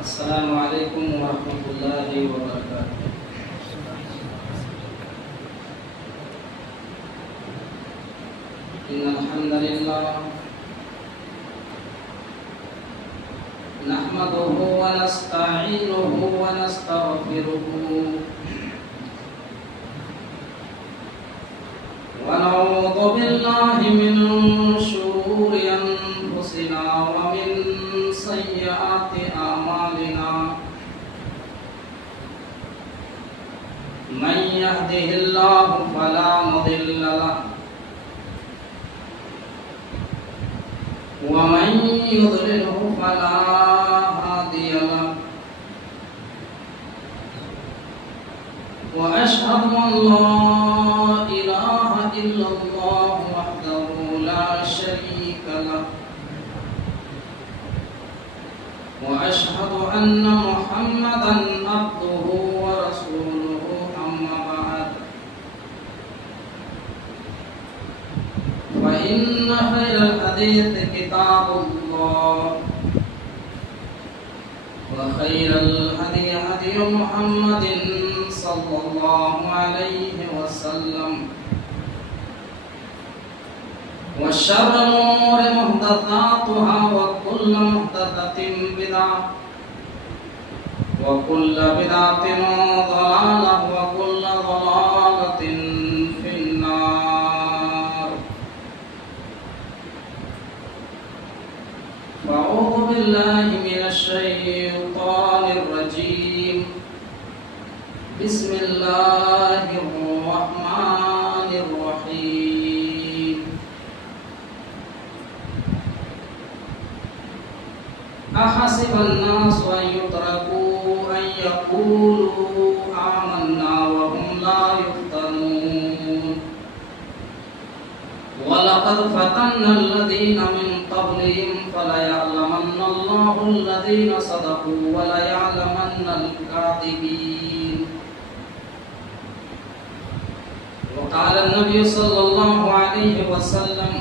अस्सलामु अलैकुम वरहमतुल्लाहि वबरकातुहू। इन्नल हम्दलिल्लाह नहमदुहु व नस्तईनुहु व नस्तगफिरुहु व नऊज़ु बिल्लाहि मिन शुरूरि अनफुसिना व मिन सय्यिआति अमालिना। मन यहदिहिल्लाहु फला मुदिल्ल लहु व मन युद्लिलहु फला हादिय लहु। व अशहदु अन ला इलाहा इल्लल्लाह वहदहु ला शरीक लहु व अशहदु अन्न मुहम्मदन अब्दुहु व रसूलुहु अम्मा बअद। फ़इन्न खैरल हदीस किताबुल्लाह व खैरल हदी हदी मुहम्मदिन सल्लल्लाहु अलैहि वसल्लम व शर्रुल उमूरि मुहदसातुहा व कुल्लु मुहदसतिन बिदअह व कुल्लु बिदअतिन ज़लालह व कुल्लु ज़लालतिन फिन्नार। अऊज़ु बिल्लाहि मिनश शैतानिर रजीम। बिस्मिल्लाहिर रहमानिर रहीम। अहसिबन नासु अन युतरकू अन यक़ूलू आमन्ना व हुम ला युफ्तनून। वलक़द फ़तन्ना अल्लज़ीना मिन क़ब्लिहिम फ़लयअलमन्ना अल्लाहु अल्लज़ीना सदक़ू व लयअलमन्ना अल-काज़िबीन। वक़ाल नबी सल्लल्लाहु अलैहि वसल्लम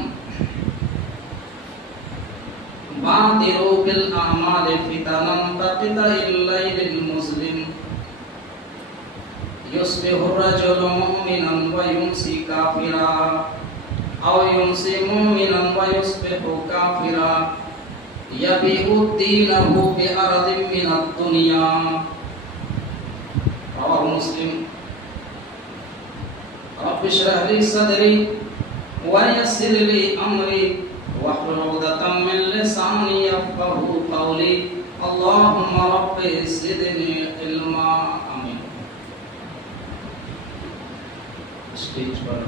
बादिरू बिल आमालि फितनन कक़ितइल लैलिल मुज़लिम युस्बिहु रजुलु मुमिनन व युमसी काफ़िरा औ युमसी मुमिनन व युस्बिहु काफ़िरा यबीउ दीनहु बिअरदिन मिनद दुनिया। रवाहु मुस्लिम। रब्बि इश्रह ली सदरी व यस्सिर ली अमरी वहलुल उक़दतम मिन लिसानी यफ़क़हू क़ौली। अल्लाहुम्मा रब्बि ज़िदनी इल्मा। आमीन। स्टेज पर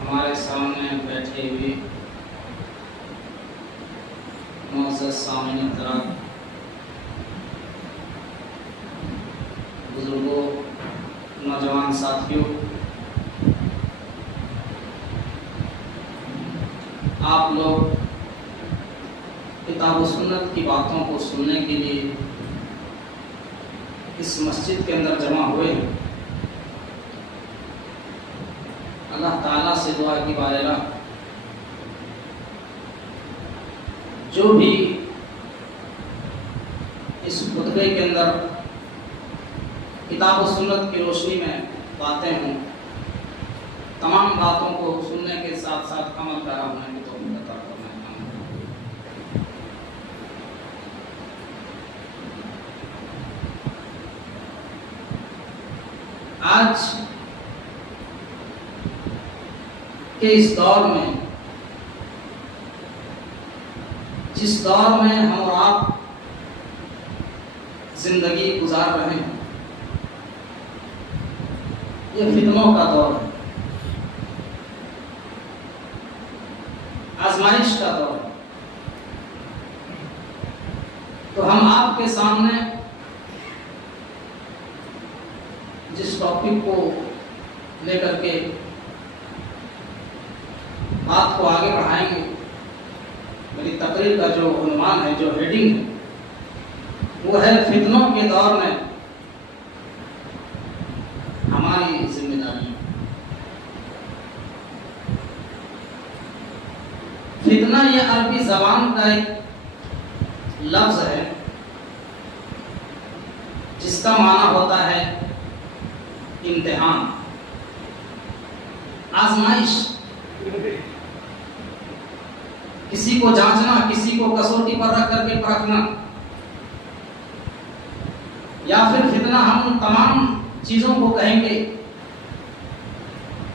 हमारे सामने बैठे हुए मुअज़्ज़ज़ सामीन हज़रात, बुजुर्गों, नौजवान साथियों, आप लोग किताब व सुन्नत की बातों को सुनने के लिए इस मस्जिद के अंदर जमा हुए हैं। अल्लाह ताला से दुआ की बारगाह जो भी इस खुतबे के अंदर किताब व सुन्नत की रोशनी में बातें हों, तमाम बातों को सुनने के साथ साथ अमल करा होने की तौफीक अता फरमाए। आज के इस दौर में, जिस दौर में हम और आप जिंदगी गुजार रहे हैं, ये फितनों का दौर है, आजमाइश का दौर है। तो हम आपके सामने जिस टॉपिक को लेकर के बात को आगे बढ़ाएंगे। मेरी तकरीर का जो उन्वान है, जो हेडिंग है, वो है फितनों के दौर में हमारी जिम्मेदारी। फितना ये अरबी जबान का एक लफ्ज है जिसका माना होता है इम्तिहान, आजमाइश, किसी को जांचना, किसी को कसौटी पर रख करके परखना। या फिर फितना हम तमाम चीजों को कहेंगे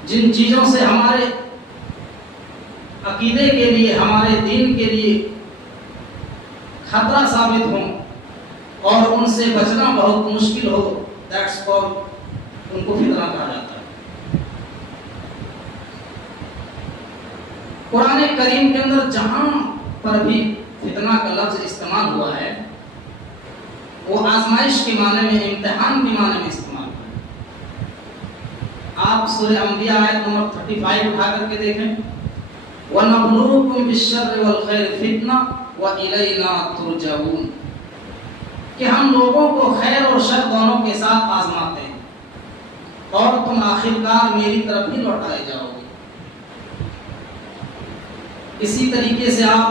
जिन चीजों से हमारे अकीदे के लिए, हमारे दीन के लिए खतरा साबित हो और उनसे बचना बहुत मुश्किल हो, दैट्स कॉल्ड, उनको फितना कहा जाता है। कुरान करीम के अंदर जहां पर भी फितना का लफ्ज इस्तेमाल हुआ है वो आजमाइश के माने में, इम्तिहान के माने में इस्तेमाल हुआ है। आप सूरह अंबिया आयत नंबर 35 उठा करके देखें, वनब्लूकुम बिश्शर्रि वल खैर फितना व इलैना तुरजऊन, कि हम लोगों को खैर और शर दोनों के साथ आजमाते हैं और तुम आखिरकार मेरी तरफ ही लौटाए जाओगे। इसी तरीके से आप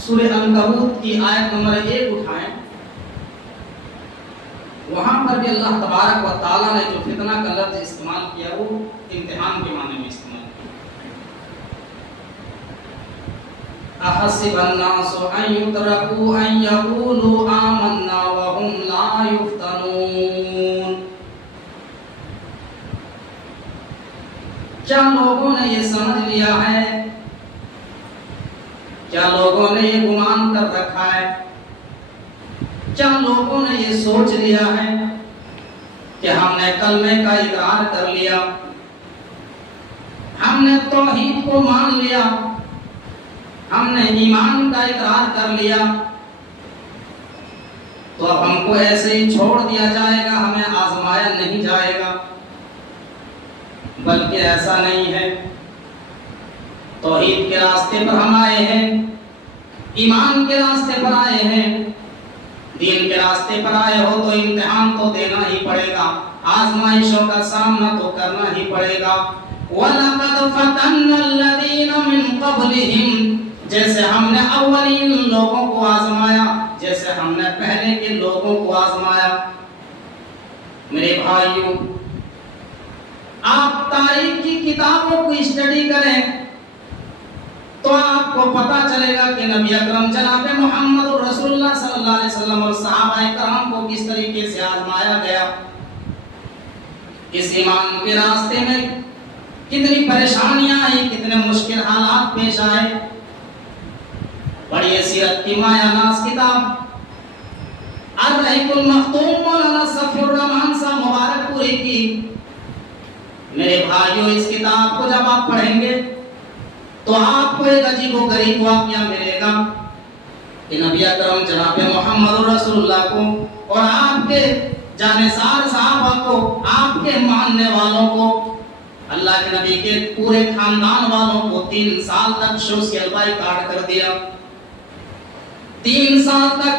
सूरह अनकबूत की आयत नंबर 1 उठाएं, वहां पर भी अल्लाह तबारक व तआला ने जो फितना का लफ्ज इस्तेमाल किया वो इम्तिहान के माने में इस्तेमाल किया। अहसिबन्नासु अन युतरकू अन यक़ूलू आमन्ना व हुम ला युफ्तनून, क्या लोगों ने ये समझ लिया है, क्या लोगों ने ये गुमान कर रखा है, क्या लोगों ने ये सोच लिया है कि हमने कलमे का इकरार कर लिया, हमने तौहीद को मान लिया, हमने ईमान का इकरार कर लिया, तो अब हमको ऐसे ही छोड़ दिया जाएगा, हमें आजमाया नहीं जाएगा। बल्कि ऐसा नहीं है, तौहीद के रास्ते पर हम आए हैं, ईमान के रास्ते पर आए हैं, दीन के रास्ते पर आए हो तो इम्तिहान तो देना ही पड़ेगा, आजमाइशों का सामना तो करना ही पड़ेगा। वलक़द फ़तन्नल्लज़ीना मिन क़ब्लिहिम, जैसे हमने अव्वलीन लोगों को आजमाया, जैसे हमने पहले के लोगों को आजमाया। मेरे भाइयों, आप तारीख की किताबों को स्टडी करें तो आपको पता चलेगा कि नबी अकरम जनाब मोहम्मद रसूलुल्लाह सल्लल्लाहु अलैहि वसल्लम और सहाबाए कराम को किस तरीके से आजमाया गया। इस ईमान के रास्ते में कितनी परेशानियां आई, कितने मुश्किल हालात पेश आए। पढ़िए सीरत की मायानाज किताब अर-रहीकुल मखतूम मौलाना सफीउर रहमान साहब मुबारकपुरी की। मेरे भाइयों, इस किताब को जब आप पढ़ेंगे तो आपको एक अजीबोगरीब वाक़या मिलेगा कि नबी अकरम जनाब मोहम्मद रसूलुल्लाह को और आपके जानेसार साहबा को, आपके मानने वालों को, अल्लाह के नबी के पूरे खानदान वालों को 3 साल तक सोशल बायकॉट कर दिया। 3 साल तक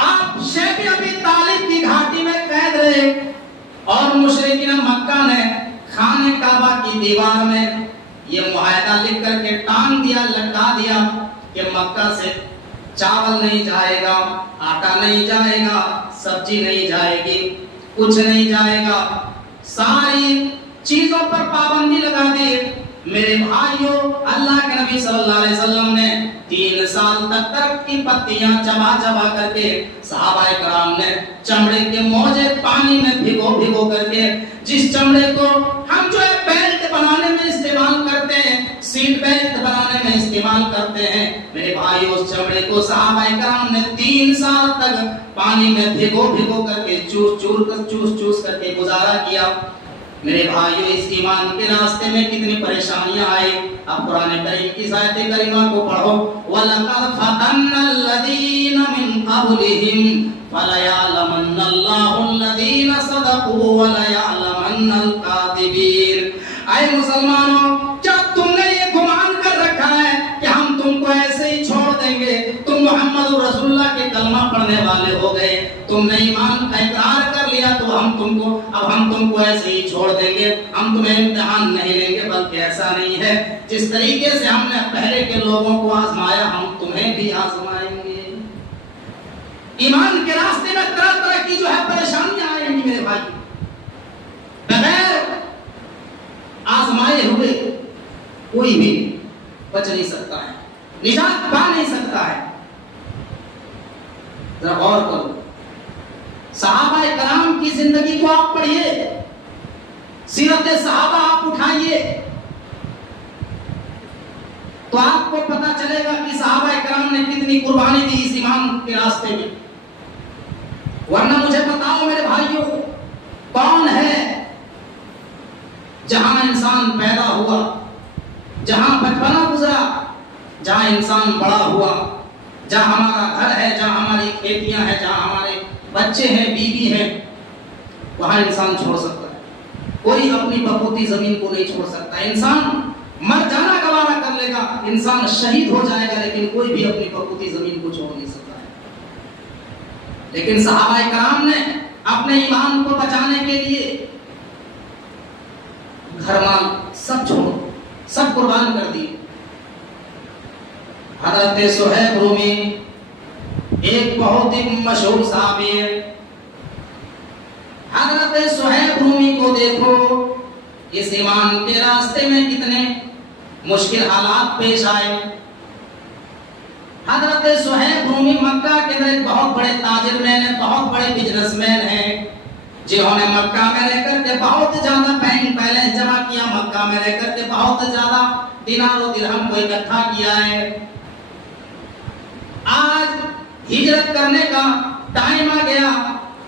आप शेख अबी तालिब की घाटी में कैद रहे और मुशरिकीन मक्का ने खाने काबा की दीवार में ये मुआहदा लिख करके टांग दिया, लटका दिया कि मक्का से चावल नहीं जाएगा, आटा नहीं जाएगा, सब्जी नहीं जाएगी, कुछ नहीं जाएगा, सारी चीजों पर पाबंदी लगा दी। मेरे भाइयों, अल्लाह के नबी सल्लल्लाहु अलैहि वसल्लम ने 3 साल तक तरक की पत्तियां चबा चबा करके, सहाबाए कराम ने चमड़े के मोजे पानी में भिगो भिगो करके, जिस चमड़े को हम जो है बेल्ट बनाने में इस्तेमाल करते हैं, सीट बेल्ट बनाने में इस्तेमाल करते हैं, मेरे भाई उस चमड़े को सहाबाए कराम ने 3 साल तक पानी में भिगो भिगो करके चूस करके गुजारा किया। मेरे भाइयों, इस ईमान के रास्ते में कितनी परेशानियां आई। अब कुरान करीम की आयत करीमा को पढ़ो, वलक़द फ़तन्नल्लज़ीना मिन क़ब्लिहिम फ़लयअलमन्नल्लाहु अल्लज़ीना सदक़ू वलयअलमन्नल काज़िबीन। आए मुसलमानों, क्या तुमने ये गुमान कर रखा है कि हम तुमको ऐसे ही छोड़ देंगे? तुम मोहम्मद रसूलुल्लाह के कलमा पढ़ने वाले हो गए, तुमने ईमान का इकरार कर लिया, तो हम तुमको ऐसे ही छोड़ देंगे, हम तुम्हें इम्तिहान नहीं लेंगे। बल्कि ऐसा नहीं है, जिस तरीके से हमने पहले के लोगों को आजमाया, हम तुम्हें भी आजमाएंगे। ईमान के रास्ते में तरह तरह की जो है परेशानियां आएंगी मेरे भाई, बगैर आजमाए हुए कोई भी बच नहीं सकता है, निजात पा नहीं सकता है। जरा गौर करो, सहाबा कराम की जिंदगी को आप पढ़िए, सीरत सहाबा आप उठाइए, तो आपको पता चलेगा कि सहाबा कराम ने कितनी कुर्बानी दी इस ईमान के रास्ते में। वरना मुझे बताओ मेरे भाइयों, कौन है जहां इंसान पैदा हुआ, जहां बचपना गुजरा, जहां इंसान बड़ा हुआ, जहां हमारा घर है, जहां हमारी खेतियां हैं, जहां हमारे बच्चे हैं, बीवी हैं, वहां इंसान छोड़ सकता है? कोई अपनी बकूती जमीन को नहीं छोड़ सकता। इंसान मर जाना गवारा कर लेगा, इंसान शहीद हो जाएगा, लेकिन कोई भी अपनी बकूती जमीन को छोड़ नहीं सकता है। लेकिन सहाबा कराम ने अपने ईमान को बचाने के लिए घर माल सब छोड़, सब कुर्बान कर दिए। हज़रत सुहैब रूमी एक बहुत ही मशहूर सहाबी है। हज़रत सुहैब रूमी को देखो, इस ईमान के रास्ते में कितने मुश्किल हालात पेश आए। हज़रत सुहैब रूमी मक्का के अंदर एक बहुत बड़े ताजिरमैन हैं, बहुत बड़े बिजनेसमैन हैं, जिन्होंने मक्का में रहकर के बहुत ज्यादा बैंक बैलेंस जमा किया, मक्का में रहकर के बहुत ज्यादा दिनार और दिरहम को इकट्ठा किया है। आज हिजरत करने का टाइम आ गया,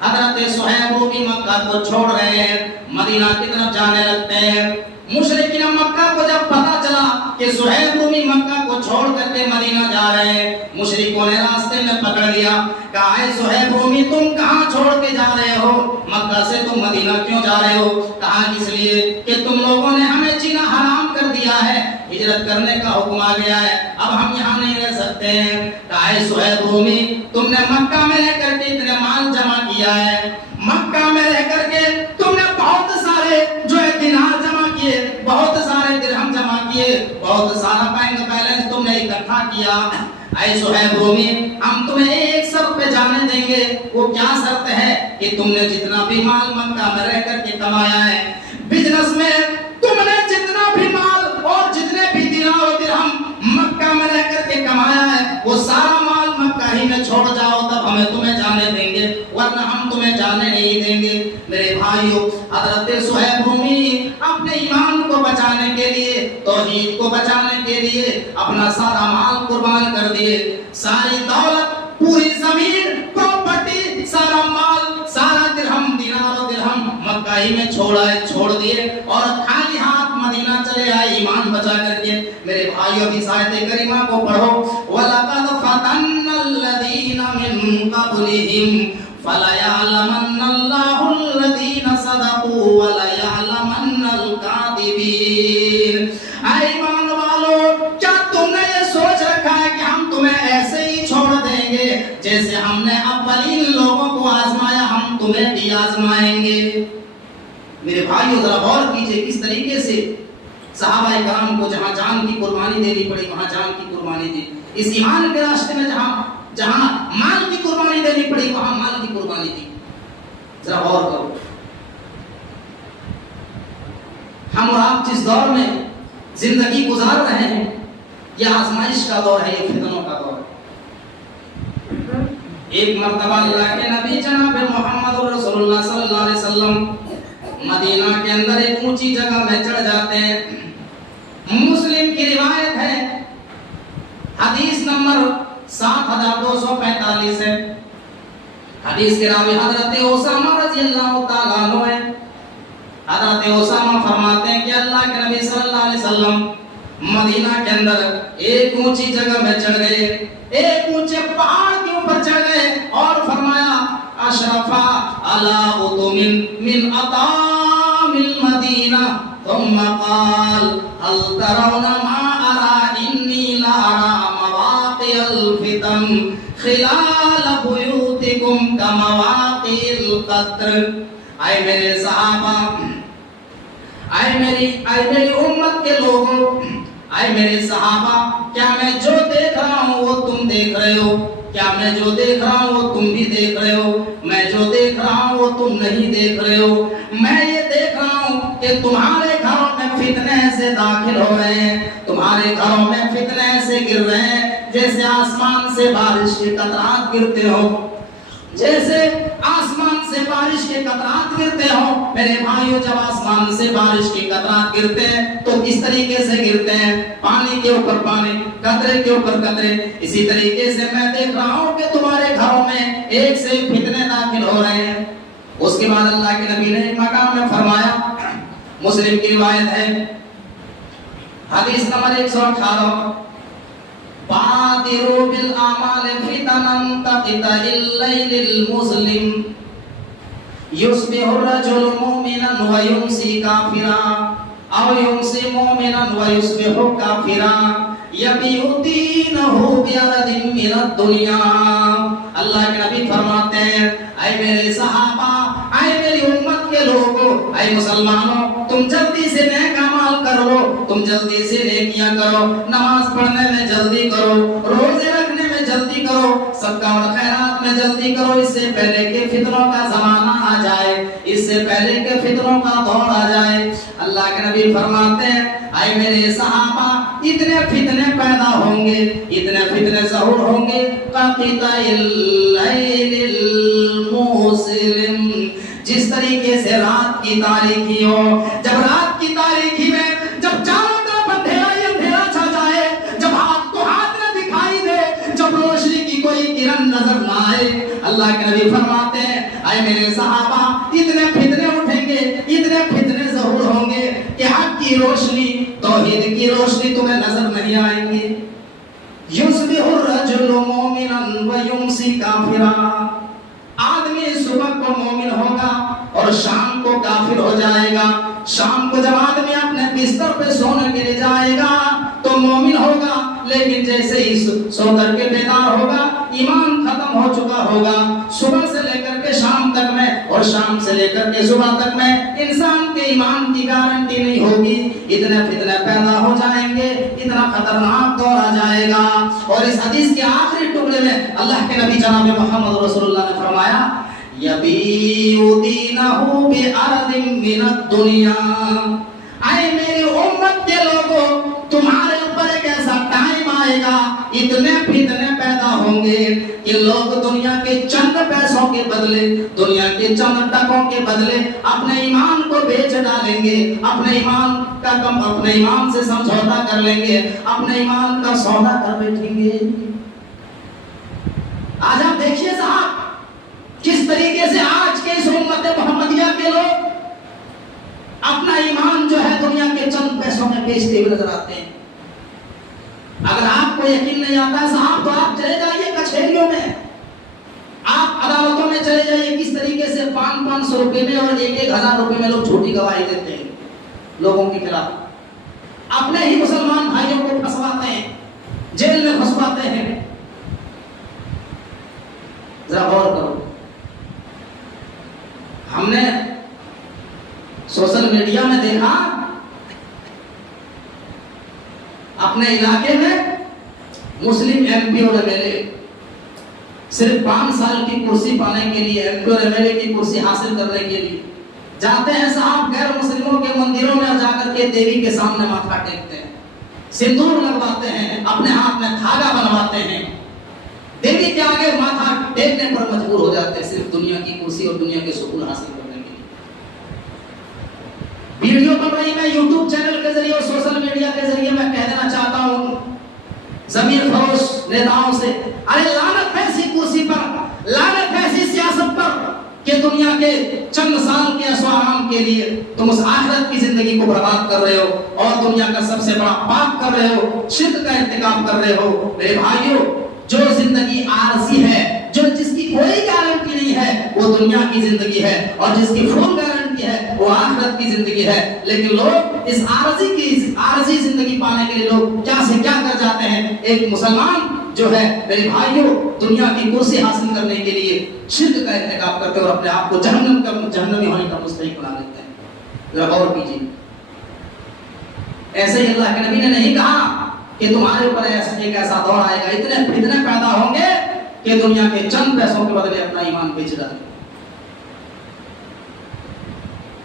हज़रत सुहैब रूमी मक्का को छोड़ रहे हैं, मदीना की तरफ जाने लगते हैं। मुशरिकीन मक्का को जब पता चला कि सुहैब रूमी मक्का को छोड़ करके मदीना जा रहे हैं, मुशरिकों ने रास्ते में पकड़ लिया, कहा है सुहैब रूमी तुम कहां छोड़ के जा रहे हो, मक्का से तुम मदीना क्यों जा रहे हो? कहा इसलिए कि तुम लोगों ने हमें जीना हराम कर दिया है, हिजरत करने का हुक्म आ गया है, अब हम यहाँ नहीं रह सकते हैं। कहा है सुहैब रूमी तुमने मक्का में रह करके इतने माल जमा किया है, मक्का में रह करके तुमने बहुत सारे जो है दिनार जमा किए, बहुत सारे दिरहम जमा किए, बहुत सारा बैंक बैलेंस तुमने इकट्ठा किया। ऐ सुहैब रूमी हम तुम्हें एक शर्त पे जाने देंगे, वो क्या शर्त है कि तुमने जितना भी माल मक्का में रह करके कमाया है, बिजनेस में तुमने जितना भी माल और जितने भी दिनार और दिरहम मक्का में रह करके कमाया है, वो सारा माल मक्का ही में छोड़ जाओ, तब हमें तुम्हें जाने देंगे, वरना हम तुम्हें जाने नहीं देंगे। मेरे भाइयों, हज़रत सुहैब रूमी अपने ईमान को बचाने के लिए, तौहीद को बचाने के लिए अपना सारा माल कुर्बान कर दिए, सारी दौलत, पूरी जमीन, प्रॉपर्टी, सारा माल, सारा दिरहम, दिनार और दिरहम मक्का ही में छोड़ दिए और खाली हाथ मदीना चले आए ईमान बचा करके। मेरे भाइयों की आयत करीमा को पढ़ो, वलक़द फ़तन्नल्लज़ीना मिन क़ब्लिहिम फलयअलमन्नल्लाहुल्लज़ीना सदक़ू वलयअलमन्नल काज़िबीन। ऐ ईमान वालों, क्या तुमने ये सोच रखा है कि हम तुम्हें ऐसे ही छोड़ देंगे? जैसे हमने अव्वलीन लोगों को आजमाया, हम तुम्हें भी आजमाएंगे। मेरे भाइयों जरा गौर कीजिए किस तरीके से सहाबा कराम को जहां जान की कुर्बानी देनी पड़ी, वहां जान की कुर्बानी दी। इस ईमान के रास्ते में जहां माल की कुर्बानी देनी पड़ी, वहां माल की कुर्बानी दी। जरा गौर करो, हम और आप जिस दौर में जिंदगी गुजार रहे हैं, यह आजमाइश का दौर है, ये फितनों का दौर है। एक मर्तबा अल्लाह के नबी जनाब मोहम्मद रसूलुल्लाह सल्लल्लाहु अलैहि वसल्लम मदीना के अंदर एक ऊंची जगह में चढ़ जाते हैं। मुस्लिम की रिवायत है, हदीस नंबर 7245 है। हदीस के रावी हजरत उसामा रज़ियल्लाहु ताला अन्हु है। हजरत उसामा फरमाते हैं कि अल्लाह के नबी सल्लल्लाहु अलैहि वसल्लम मदीना के अंदर एक ऊंची जगह में चढ़ गए, एक ऊंचे पहाड़ के ऊपर चढ़ गए और फरमाया अशरफा अला उतुमिन मिन अतामिल मदीना थुम्मा क़ाल हल तरौना मा अरा इन्नी ला अरा मवाक़िअल फितन खिलाल बुयूतिकुम कमवाक़िल क़त्र। आए मेरे सहाबा, आए मेरी उम्मत के लोगों, आए मेरे सहाबा, क्या मैं जो देख रहा हूँ वो तुम देख रहे हो? क्या मैं जो देख रहा हूँ वो तुम भी देख रहे हो? मैं जो देख रहा हूँ वो तुम नहीं देख रहे हो? मैं ये देख रहा हूँ कि तुम्हारे घरों में फितने से दाखिल हो रहे हैं, तुम्हारे घरों में फितने से गिर रहे हैं, जैसे आसमान से बारिश के कतरात गिरते हो, जैसे आसमान से बारिश के कतरात गिरते हो। मेरे भाइयों, जब आसमान से बारिश के कतरात गिरते हैं तो किस तरीके से गिरते हैं? पानी के ऊपर पानी, कतरे के ऊपर कतरे। इसी तरीके से मैं देख रहा हूँ कि तुम्हारे घरों में एक से एक फितने दाखिल हो रहे हैं। उसके बाद अल्लाह के नबी ने एक मकाम में फरमाया, मुस्लिम की रिवायत है, हदीस नंबर 118, बादिरू बिल आमाल फितनन तक़ितइल लैलिल मुस्लिम युस्बिहु रजुल मुमिनन व युमसी काफिरा औ युमसी मुमिनन व युस्बिहु काफिरा यबीउ दीनहु बिअरदिन मिनद दुनिया। अल्लाह के नबी फरमाते हैं, ऐ मेरे सहाबा, ऐ मेरी उम्मत के लोगों, ऐ मुसलमानों, तुम जल्दी से नेक अमाल करो, तुम जल्दी से नेकियां करो, नमाज पढ़ने में जल्दी करो, रोजे रखने में जल्दी करो, सदका और खैरात में जल्दी करो, इससे पहले के फितनों का जमाना आ जाए, इससे पहले के फितनों का दौर आ जाए। अल्लाह के नबी फरमाते हैं, ऐ मेरे सहाबा, इतने फितने पैदा होंगे, इतने फितने ज़हूर होंगे, क़क़ितइल लैलिल मुस्लिम, जिस तरीके से रात की तारीकी हो। जब रात की तारीकी में, जब चारों तरफ अंधेरा ही अंधेरा छा जाए, जब आपको हाथ न दिखाई दे, जब रोशनी की कोई किरण नजर ना आए, अल्लाह के नबी फरमाते हैं, ऐ मेरे सहाबा, इतने फितने उठेंगे, इतने फितने ज़हूर होंगे कि हक की रोशनी, तौहीद की रोशनी तुम्हें नजर नहीं आएंगी। युस्बिहु रजुलु मुमिनन व युमसी काफिरा, आदमी सुबह को मोमिन होगा और शाम को काफिर हो जाएगा। शाम को जब आदमी अपने बिस्तर पे सोने के लिए जाएगा तो मोमिन होगा, लेकिन जैसे ही सो करके बेदार होगा, ईमान खत्म हो चुका होगा। सुबह से लेकर के शाम तक में और शाम से लेकर के सुबह तक में इंसान के ईमान की गारंटी नहीं होगी। इतने फितने पैदा हो जाएंगे, इतना खतरनाक दौर आ जाएगा। और इस हदीस के आखिरी टुकड़े में अल्लाह के नबी जनाब मोहम्मद रसूलुल्लाह ने फरमाया, यबीउ दीनहु बिअरदिन मिनद दुनिया। आए मेरी उम्मत के लोगों, तुम्हारे ऊपर एक ऐसा टाइम आएगा, इतने फितने पैदा होंगे कि लोग दुनिया के चंद पैसों के बदले, दुनिया के चंद टकों के बदले अपने ईमान को बेच डालेंगे, अपने ईमान से समझौता कर लेंगे, अपने ईमान का सौदा कर बैठेंगे। आज आप देखिए साहब, किस तरीके से आज के इस उम्मत मोहम्मदिया के लोग अपना ईमान जो है दुनिया के चंद पैसों में बेचते हुए नजर आते हैं। अगर आपको यकीन नहीं आता है साहब, तो आप चले जाइए कचहरियों में, आप अदालतों में चले जाइए, किस तरीके से 500-500 रुपए में और 1,000 रुपए में लोग झूठी गवाही देते हैं लोगों के खिलाफ, अपने ही मुसलमान भाइयों को फंसवाते हैं, जेल में फंसवाते हैं। जरा गौर करो, हमने सोशल मीडिया में देखा, अपने इलाके में मुस्लिम एमपी और एमएलए सिर्फ 5 साल की कुर्सी पाने के लिए, एमपी और एमएलए की कुर्सी हासिल करने के लिए जाते हैं साहब गैर मुस्लिमों के मंदिरों में जाकर के देवी के सामने माथा टेकते हैं, सिंदूर लगवाते हैं, अपने हाथ में धागा बनवाते हैं, देवी के आगे माथा टेकने पर मजबूर हो जाते हैं, सिर्फ दुनिया की कुर्सी और दुनिया के सुकून हासिल करने के लिए। वीडियो बन रही मैं यूट्यूब चैनल के जरिए और सोशल मीडिया के जरिए मैं कह देना चाहता हूं जमीर फरोश नेताओं से, अरे लानत है ऐसी कुर्सी पर, लानत है ऐसी सियासत पर कि दुनिया के चंद साल के ऐशो-आराम के लिए तुम उस आखिरत की जिंदगी को बर्बाद कर रहे हो और दुनिया का सबसे बड़ा पाप कर रहे हो, शिर्क का इंतकाम कर रहे हो। मेरे भाइयों, जो जिंदगी आरजी है, जो जिसकी कोई गारंटी नहीं है, वो दुनिया की जिंदगी है, और जिसकी फुल गारंटी जिंदगी है वो आखिरत की जिंदगी है। लेकिन लोग इस आरजी जिंदगी पाने के लिए लोग क्या से क्या कर जाते हैं। एक मुसलमान जो है मेरे भाइयों दुनिया की कुर्सी हासिल करने के लिए शिर्क का इर्तिकाब करते हैं और अपने आप को जहन्नमी होने का मुस्तहिक बना लेते हैं। जरा गौर कीजिए, ऐसे ही अल्लाह के नबी ने नहीं कहा कि तुम्हारे ऊपर ऐसा दौर आएगा, इतने फितने पैदा होंगे कि दुनिया के चंद पैसों के बदले अपना ईमान बेच डालेंगे।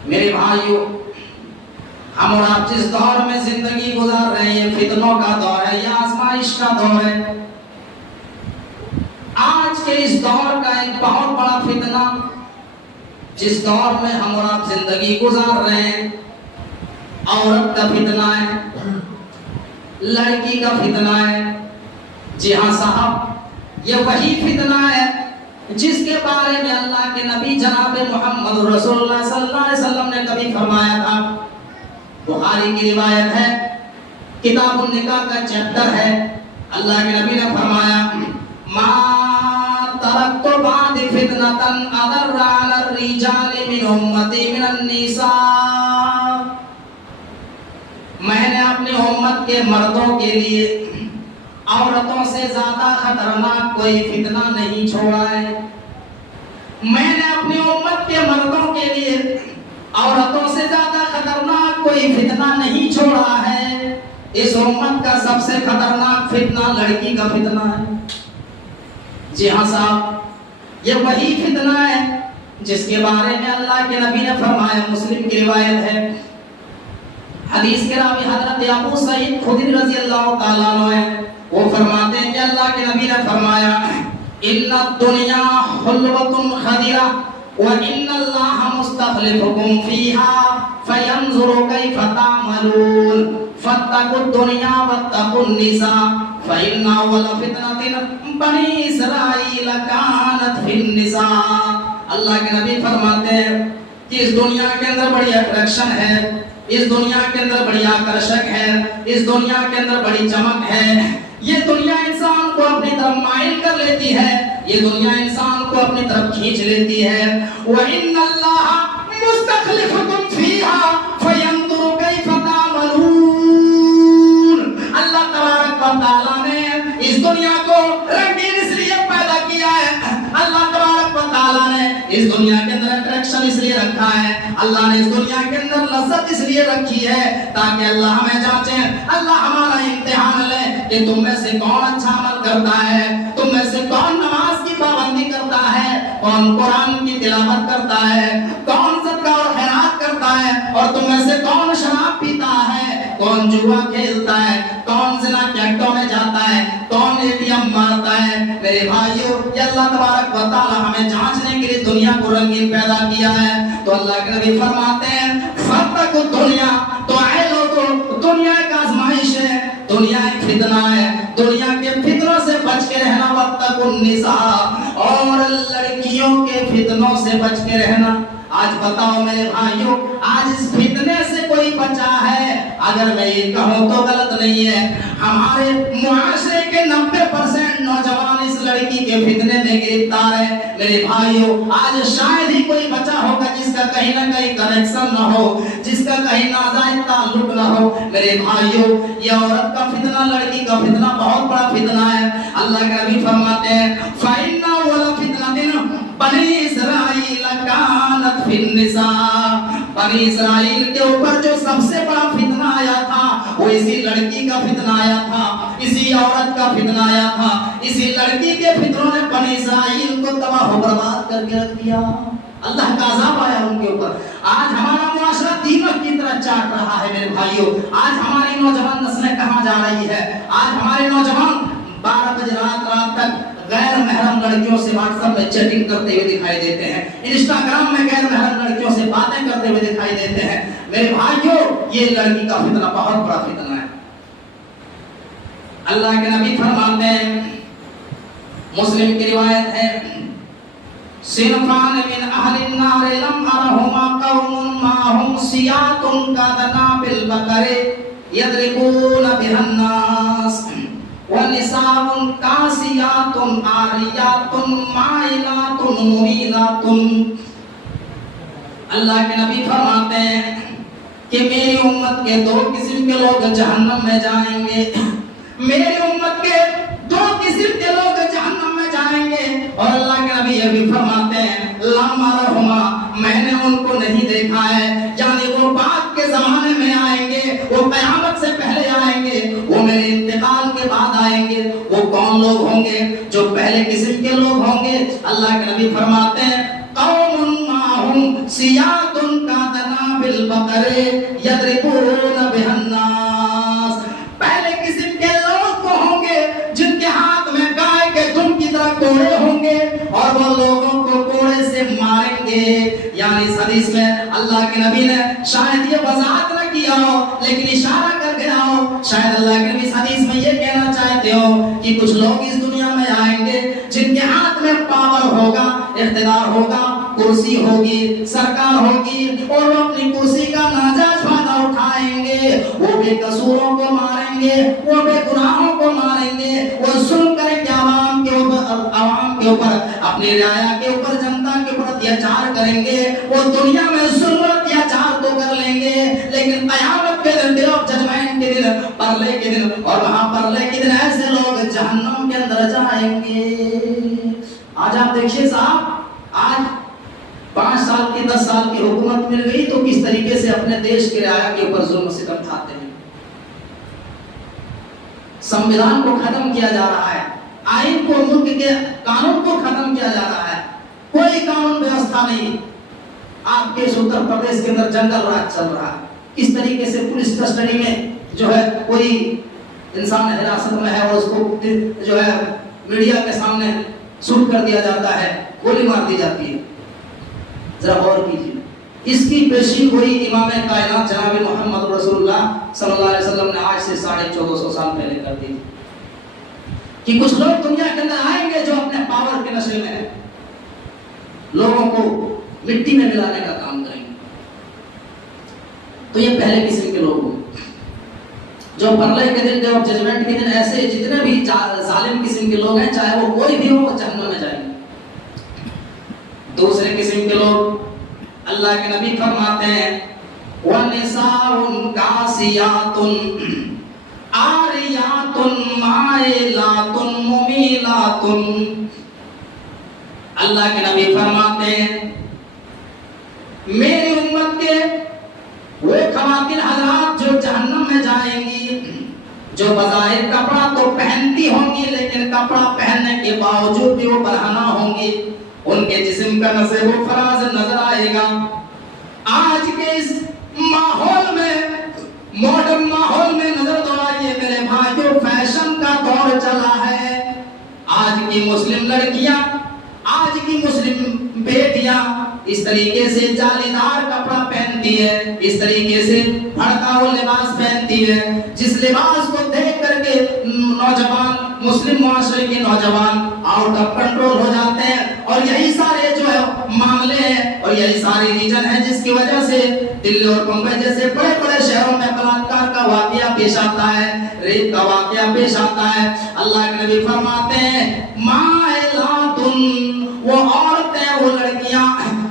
मेरे भाइयों हम और आप जिस दौर में जिंदगी गुजार रहे हैं ये फितनों का दौर है, ये आजमाइश का दौर है। आज के इस दौर का एक बहुत बड़ा फितना, जिस दौर में हम और आप जिंदगी गुजार रहे हैं, औरत का फितना है, लड़की का फितना है। जी हाँ साहब, ये वही फितना है जिसके बारे में अल्लाह के नबी जनाब मोहम्मद रसूलुल्लाह सल्लल्लाहु अलैहि वसल्लम ने कभी फरमाया था। बुखारी की रिवायत है, किताबुन निकाह का चैप्टर है। अल्लाह के नबी ने फरमाया मा तरक्तु बाद फितनतन अदर्रा अला रिजाल मिन उम्मती मिनन निसा। मैंने अपनी उम्मत के मर्दों के लिए औरतों से ज्यादा खतरनाक कोई फितना नहीं छोड़ा है। मैंने अपनी उम्मत के मर्दों के लिए औरतों से ज्यादा खतरनाक कोई फितना नहीं छोड़ा है। इस उम्मत का सबसे खतरनाक फितना लड़की का फितना है। जी हाँ साहब, ये वही फितना है जिसके बारे में अल्लाह के नबी ने फरमाया। मुस्लिम की रिवायत है, हदीस के रावी हजरत अबू सईद खुदरी रज़ी अल्लाह ताला अन्हु है। वो फरमाते हैं कि अल्लाह के नबी ने फरमाया इन्ना दुनिया हुल्वतुन खदीरा व इन्नल्लाह मुस्तखलिफुकुम फीहा फयंजुरु कैफा तामलून फत्तकुद दुनिया वत्तकुन निसा फइन्ना अव्वल फितनतिन बनी इसराइल कानत फिन निसा। अल्लाह के नबी फरमाते हैं कि इस दुनिया के अंदर बड़ी अट्रैक्शन है, इस दुनिया के अंदर बड़ी आकर्षक है, इस दुनिया के अंदर बड़ी चमक है। ये दुनिया इंसान को अपनी तरफ माइल कर लेती है, ये दुनिया इंसान को अपनी तरफ खींच लेती है। व इन्नल्लाह मुस्तखलिफुकुम फीहा फयंजुरु कैफा तामलून। अल्लाह तबारक व तआला ने इस दुनिया को रंगीन इसलिए पैदा किया है, अल्लाह तबारक व तआला ने इस दुनिया के अंदर अट्रैक्शन इसलिए रखा है, अल्लाह ने इस दुनिया के अंदर लज्जत इसलिए रखी है ताकि अल्लाह हमें जांचे, अल्लाह हमारा इम्तिहान ले कि तुम में से कौन अच्छा अमल करता है, तुम में से कौन नमाज की पाबंदी करता है, कौन कुरान की तिलावत करता है, कौन सदका और खैरात करता है, और तुम में से कौन शराब पीता है, कौन जुआ खेलता है, कौन ज़िना के अड्डों में जाता है, कौन एटीएम मारता है। मेरे भाइयों, ये अल्लाह तबारक व तआला हमें जांचने के लिए दुनिया को रंगीन पैदा किया है। तो अल्लाह के नबी फरमाते हैं फत्तकुद दुनिया, तो आए लोगों दुनिया एक आजमाइश है, दुनिया एक फितना है, दुनिया के फितनों से बच के रहना। वत्तकुन निसा, और लड़कियों के फितनों से बच के रहना। आज बताओ मेरे भाइयों, आज इस फितने से कोई बचा है? अगर मैं ये कहूँ तो गलत नहीं है। हमारे मुआशरे के 90% नौजवान इस लड़की के फितने में गिरफ्तार है। मेरे भाइयों, आज शायद ही कोई बचा होगा जिसका कहीं ना कहीं कनेक्शन न हो, जिसका कहीं नाजायज ताल्लुक न हो। मेरे भाइयों, ये औरत का फितना, लड़की का फितना बहुत बड़ा फितना है। अल्लाह के नबी फरमाते हैं फाइन्ना वला फितनतिन बनी इसराइल कानत फिन निसा। बनी इसराइल के ऊपर जो सबसे बड़ा फितना आया था वो इसी लड़की का फितना आया था, इसी औरत का फितना आया था। इसी लड़की के फितनों ने बनी इसराइल को तबाह बर्बाद करके रख दिया। अल्लाह का अज़ाब आया उनके ऊपर। आज हमारा मुआशरा दीमक की तरह चाट रहा है। मेरे भाइयों, आज हमारी नौजवान नस्लें कहाँ जा रही है? आज हमारे नौजवान 12 बजे रात तक गैर महरम लड़कियों से व्हाट्सएप में चैटिंग करते हुए दिखाई देते हैं, इंस्टाग्राम में गैर महरम लड़कियों से बातें करते हुए दिखाई देते हैं। मेरे भाइयों, ये लड़की का फितना बहुत बड़ा फितना है। अल्लाह के नबी फरमाते हैं, मुस्लिम की रिवायत है, सिनफान मिन अहलिन नार लम अरहुमा कौमुन माहुम सियातुन कादनाबिल बकरे यद्रिबून बिहन नास वनिसाउन कासियातुन आरियातुन माइलातुन मुमीलातुन। अल्लाह के नबी फरमाते हैं कि मेरी उम्मत के दो किस्म के लोग जहन्नम में जाएंगे, मेरी उम्मत के दो किस्म के लोग जहन्नम में जाएंगे। और अल्लाह के नबी ये भी फरमाते हैं लम्मा रहमा, मैंने उनको नहीं देखा है, यानी वो बाद के जमाने में आएंगे, वो क़यामत से पहले आएंगे, वो मेरे इंतकाल के बाद आएंगे। वो कौन लोग होंगे? जो पहले किस्म के लोग होंगे। अल्लाह के नबी फरमाते हैं कौमुन माहुम सियातुन कातना बिल बकरे यद्रिबून बिहन्नास। पहले किस्म के लोग वो होंगे जिनके हाथ में गाय के दुम की तरह कोड़े होंगे और वो लोगों को कोड़े से मारेंगे। यानी इस हदीस में अल्लाह के नबी ने शायद ये वजाहत न किया हो, लेकिन इशारा कर गया हो। शायद अल्लाह के नबी इस हदीस में ये कहना चाहते हो कि कुछ लोग इस दुनिया में आएंगे जिनके हाथ में पावर होगा, इख्तिदार होगा, कुर्सी होगी, सरकार होगी, और वो अपनी कुर्सी का नाजायज फायदा उठाएंगे। वो बेकसूरों को मारेंगे, वो बेगुनाहों को मारेंगे, वो जुल्म करेंगे आवाम के ऊपर, अपनी राया के ऊपर, जनता के ऊपर अत्याचार करेंगे। वो दुनिया में जुल्म अत्याचार तो कर लेंगे, लेकिन क़यामत के दिन, डे ऑफ जजमेंट के दिन, परले के दिन, और वहां परले के दिन ऐसे लोग जहन्नम के अंदर जाएंगे। आज आप देखिए साहब, आज 5 साल की 10 साल की हुकूमत मिल गई तो किस तरीके से अपने देश के राया के ऊपर जुल्म सितम ढाते हैं। संविधान को खत्म किया जा रहा है, आइन को, मुल्क के कानून को खत्म किया जा रहा है, कोई कानून व्यवस्था नहीं। आपके उत्तर प्रदेश के अंदर जंगल राज चल रहा है। किस तरीके से पुलिस कस्टडी में जो है कोई इंसान हिरासत में है और उसको जो है मीडिया के सामने शूट कर दिया जाता है, गोली मार दी जाती है। जरा गौर कीजिए। इसकी पेशी हुई इमाम कायनात जनाब मोहम्मद रसूलुल्लाह सल्लल्लाहु अलैहि वसल्लम ने आज से 1450 साल पहले कर दी कि कुछ लोग दुनिया के अंदर आएंगे जो अपने पावर के नशे में लोगों को मिट्टी में मिलाने का काम करेंगे। तो ये पहले किस्म के लोग होंगे जो परलय के दिन, डे ऑफ जजमेंट के दिन, ऐसे जितने भी जालिम किस्म के लोग हैं, चाहे वो कोई भी हो, वो जहन्नम में जाएंगे। दूसरे किस्म के लोग अल्लाह के नबी फरमाते हैं वनिसाउन कासियातुन आरियातुन माइलातुन मुमीलातुन। अल्लाह के नबी फरमाते हैं मेरी उम्मत के वो खवातीन हजरात जो जहन्नम में जाएंगी, जो बज़ाहिर कपड़ा तो पहनती होंगी लेकिन कपड़ा पहनने के बावजूद भी वो बरहना होंगी, उनके जिस्म का नज़र वो फराज नजर आएगा। आज के इस माहौल में, मॉडर्न माहौल में नजर दौड़ाइए मेरे भाइयों, फैशन का दौर चला है। आज की मुस्लिम लड़कियां, आज की मुस्लिम बेटियां इस तरीके से जालीदार कपड़ा पहनती है, इस तरीके से भड़का हुआ लिबास पहनती है, जिस लिबास को देख करके नौजवान, मुस्लिम मुआशरे के नौजवान आउट ऑफ कंट्रोल हो जाते हैं। और यही सारे जो है मामले हैं और यही सारी रीजन है जिसकी वजह से दिल्ली और मुंबई जैसे बड़े बड़े शहरों में बलात्कार का वाकया पेश आता है, रेप का वाकया पेश आता है। अल्लाह के नबी फरमाते हैं माइलातुन, वो औरतें, वो लड़कियां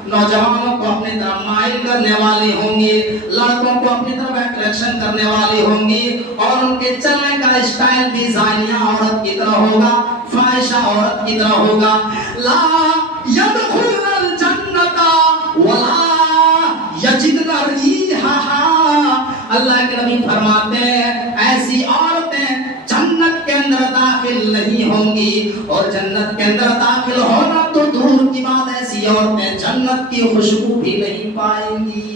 नौजवानों को अपनी तरफ माइल करने वाली होंगी, लड़कों को अपनी तरफ अट्रैक्शन करने वाली होंगी, और उनके चलने का स्टाइल भी जानिया औरत की तरह होगा, फाहिशा औरत की तरह होगा। ला यदखुलुल जन्नता वला यजिदना रीहा। अल्लाह के नबी फरमाते हैं ऐसी औरतें जन्नत के अंदर दाखिल नहीं होंगी, और जन्नत के अंदर दाखिल होना तो दूर की बात, ऐसी औरतें जन्नत की खुशबू भी नहीं पाएंगी।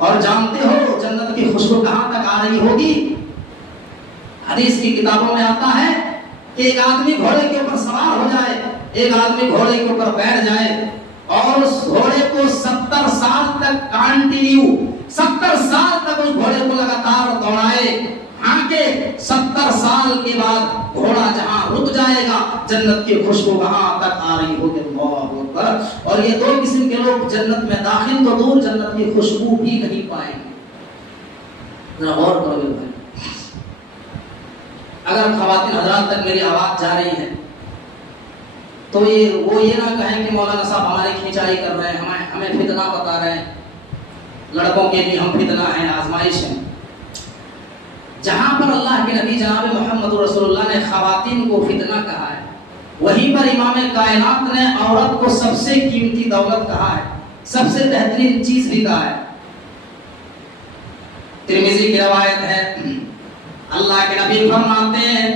और जानते हो जन्नत की खुशबू कहां तक आ रही होगी? हदीस की किताबों में आता है कि एक आदमी घोड़े के ऊपर सवार हो जाए, एक आदमी घोड़े के ऊपर बैठ जाए और उस घोड़े को 70 साल तक कंटिन्यू, 70 साल तक उस घोड़े को लगातार दौड़ाए, आगे 70 साल के बाद घोड़ा जहां रुक जाएगा, जन्नत की खुशबू वहां तक आ रही होगी। अल्लाहू अकबर। और ये दो किस्म के लोग जन्नत में दाखिल तो दूर, जन्नत की खुशबू भी नहीं पाएंगे। जरा गौर करोगे भाई, अगर खवातीन हजरात तक मेरी आवाज जा रही है तो वो ये ना कहें कि मौलाना साहब हमारी खिंचाई कर रहे हैं, हमें फितना बता रहे हैं, लड़कों के लिए हम फितना है, आजमाइश है। जहां पर अल्लाह के नबी जनाब मोहम्मद रसूलुल्लाह ने खवातीन को फितना कहा है, वहीं पर इमाम कायनात ने औरत को सबसे कीमती दौलत कहा है, सबसे बेहतरीन चीज भी कहा है। तिरमिजी की रवायत है, अल्लाह के नबी फरमाते हैं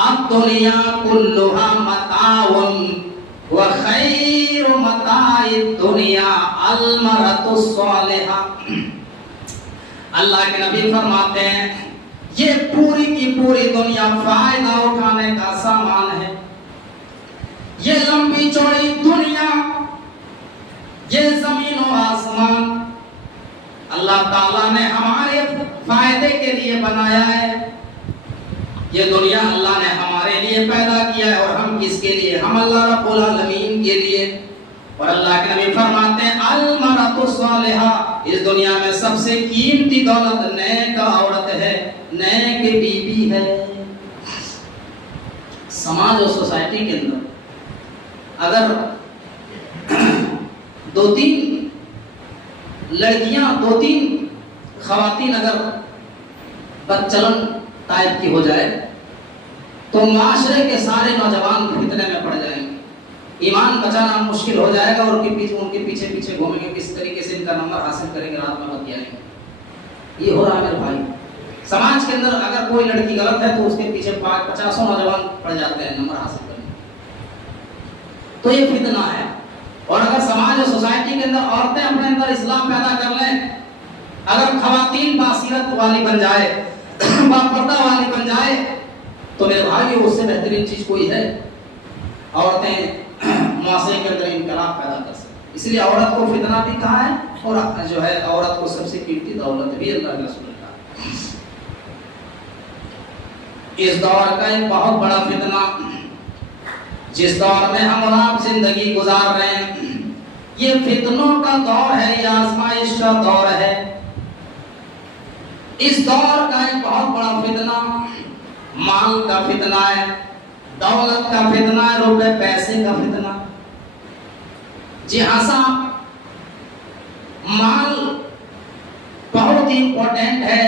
अद-दुनिया कुल्लुहा मताउन व खैरु मताइद दुनिया अल-मरअतु सालिहा। अल्लाह के नबी फरमाते हैं ये पूरी की पूरी दुनिया फायदा उठाने का सामान है। ये लंबी चौड़ी दुनिया, ये जमीन और आसमान अल्लाह ताला ने हमारे फायदे के लिए बनाया है। ये दुनिया अल्लाह ने हमारे लिए पैदा किया है, और हम किसके लिए? हम अल्लाह रब्बुल आलमीन के लिए। और अल्लाह के नबी फरमाते हैं अल मरअतु सालिहा, इस दुनिया में सबसे कीमती दौलत नेक औरत है, नेक बीबी है। समाज और सोसाइटी के अंदर अगर दो तीन लड़कियां, दो तीन खवातीन अगर बदचलन टाइप की हो जाए तो माशरे के सारे नौजवान फितने में पड़ जाएंगे, ईमान बचाना मुश्किल हो जाएगा, और उनके पीछे पीछे घूमेंगे, किस तरीके से इनका नंबर हासिल करेंगे, रात में बतियाएंगे। ये हो रहा है मेरे भाई। समाज के अंदर अगर कोई लड़की गलत है तो उसके पीछे 50 नौजवान पड़ जाते हैं नंबर हासिल करने। तो ये फितना है। और अगर समाज और सोसाइटी के अंदर औरतें अपने अंदर इस्लाम पैदा कर लें, अगर खवातीन बासीरत वाली बन जाए, बापर्दा वाली बन जाए, तो मेरे भाई उससे बेहतरीन चीज कोई है? औरतें मुआशरे के अंदर इनकलाब पैदा कर सकती। इसलिए औरत को फितना भी कहा है, और जो है औरत को सबसे कीमती दौलत भी अल्लाह के रसूल ने कहा। इस दौर का एक बहुत बड़ा फितना, जिस दौर में हम और आप जिंदगी गुजार रहे हैं, ये फितनों का दौर है, ये आजमाइश का दौर है। इस दौर का एक बहुत बड़ा फितना माल का फितना है, दौलत का फितना है, रुपए पैसे का फितना। जी हाँ साहब, माल बहुत ही इंपॉर्टेंट है।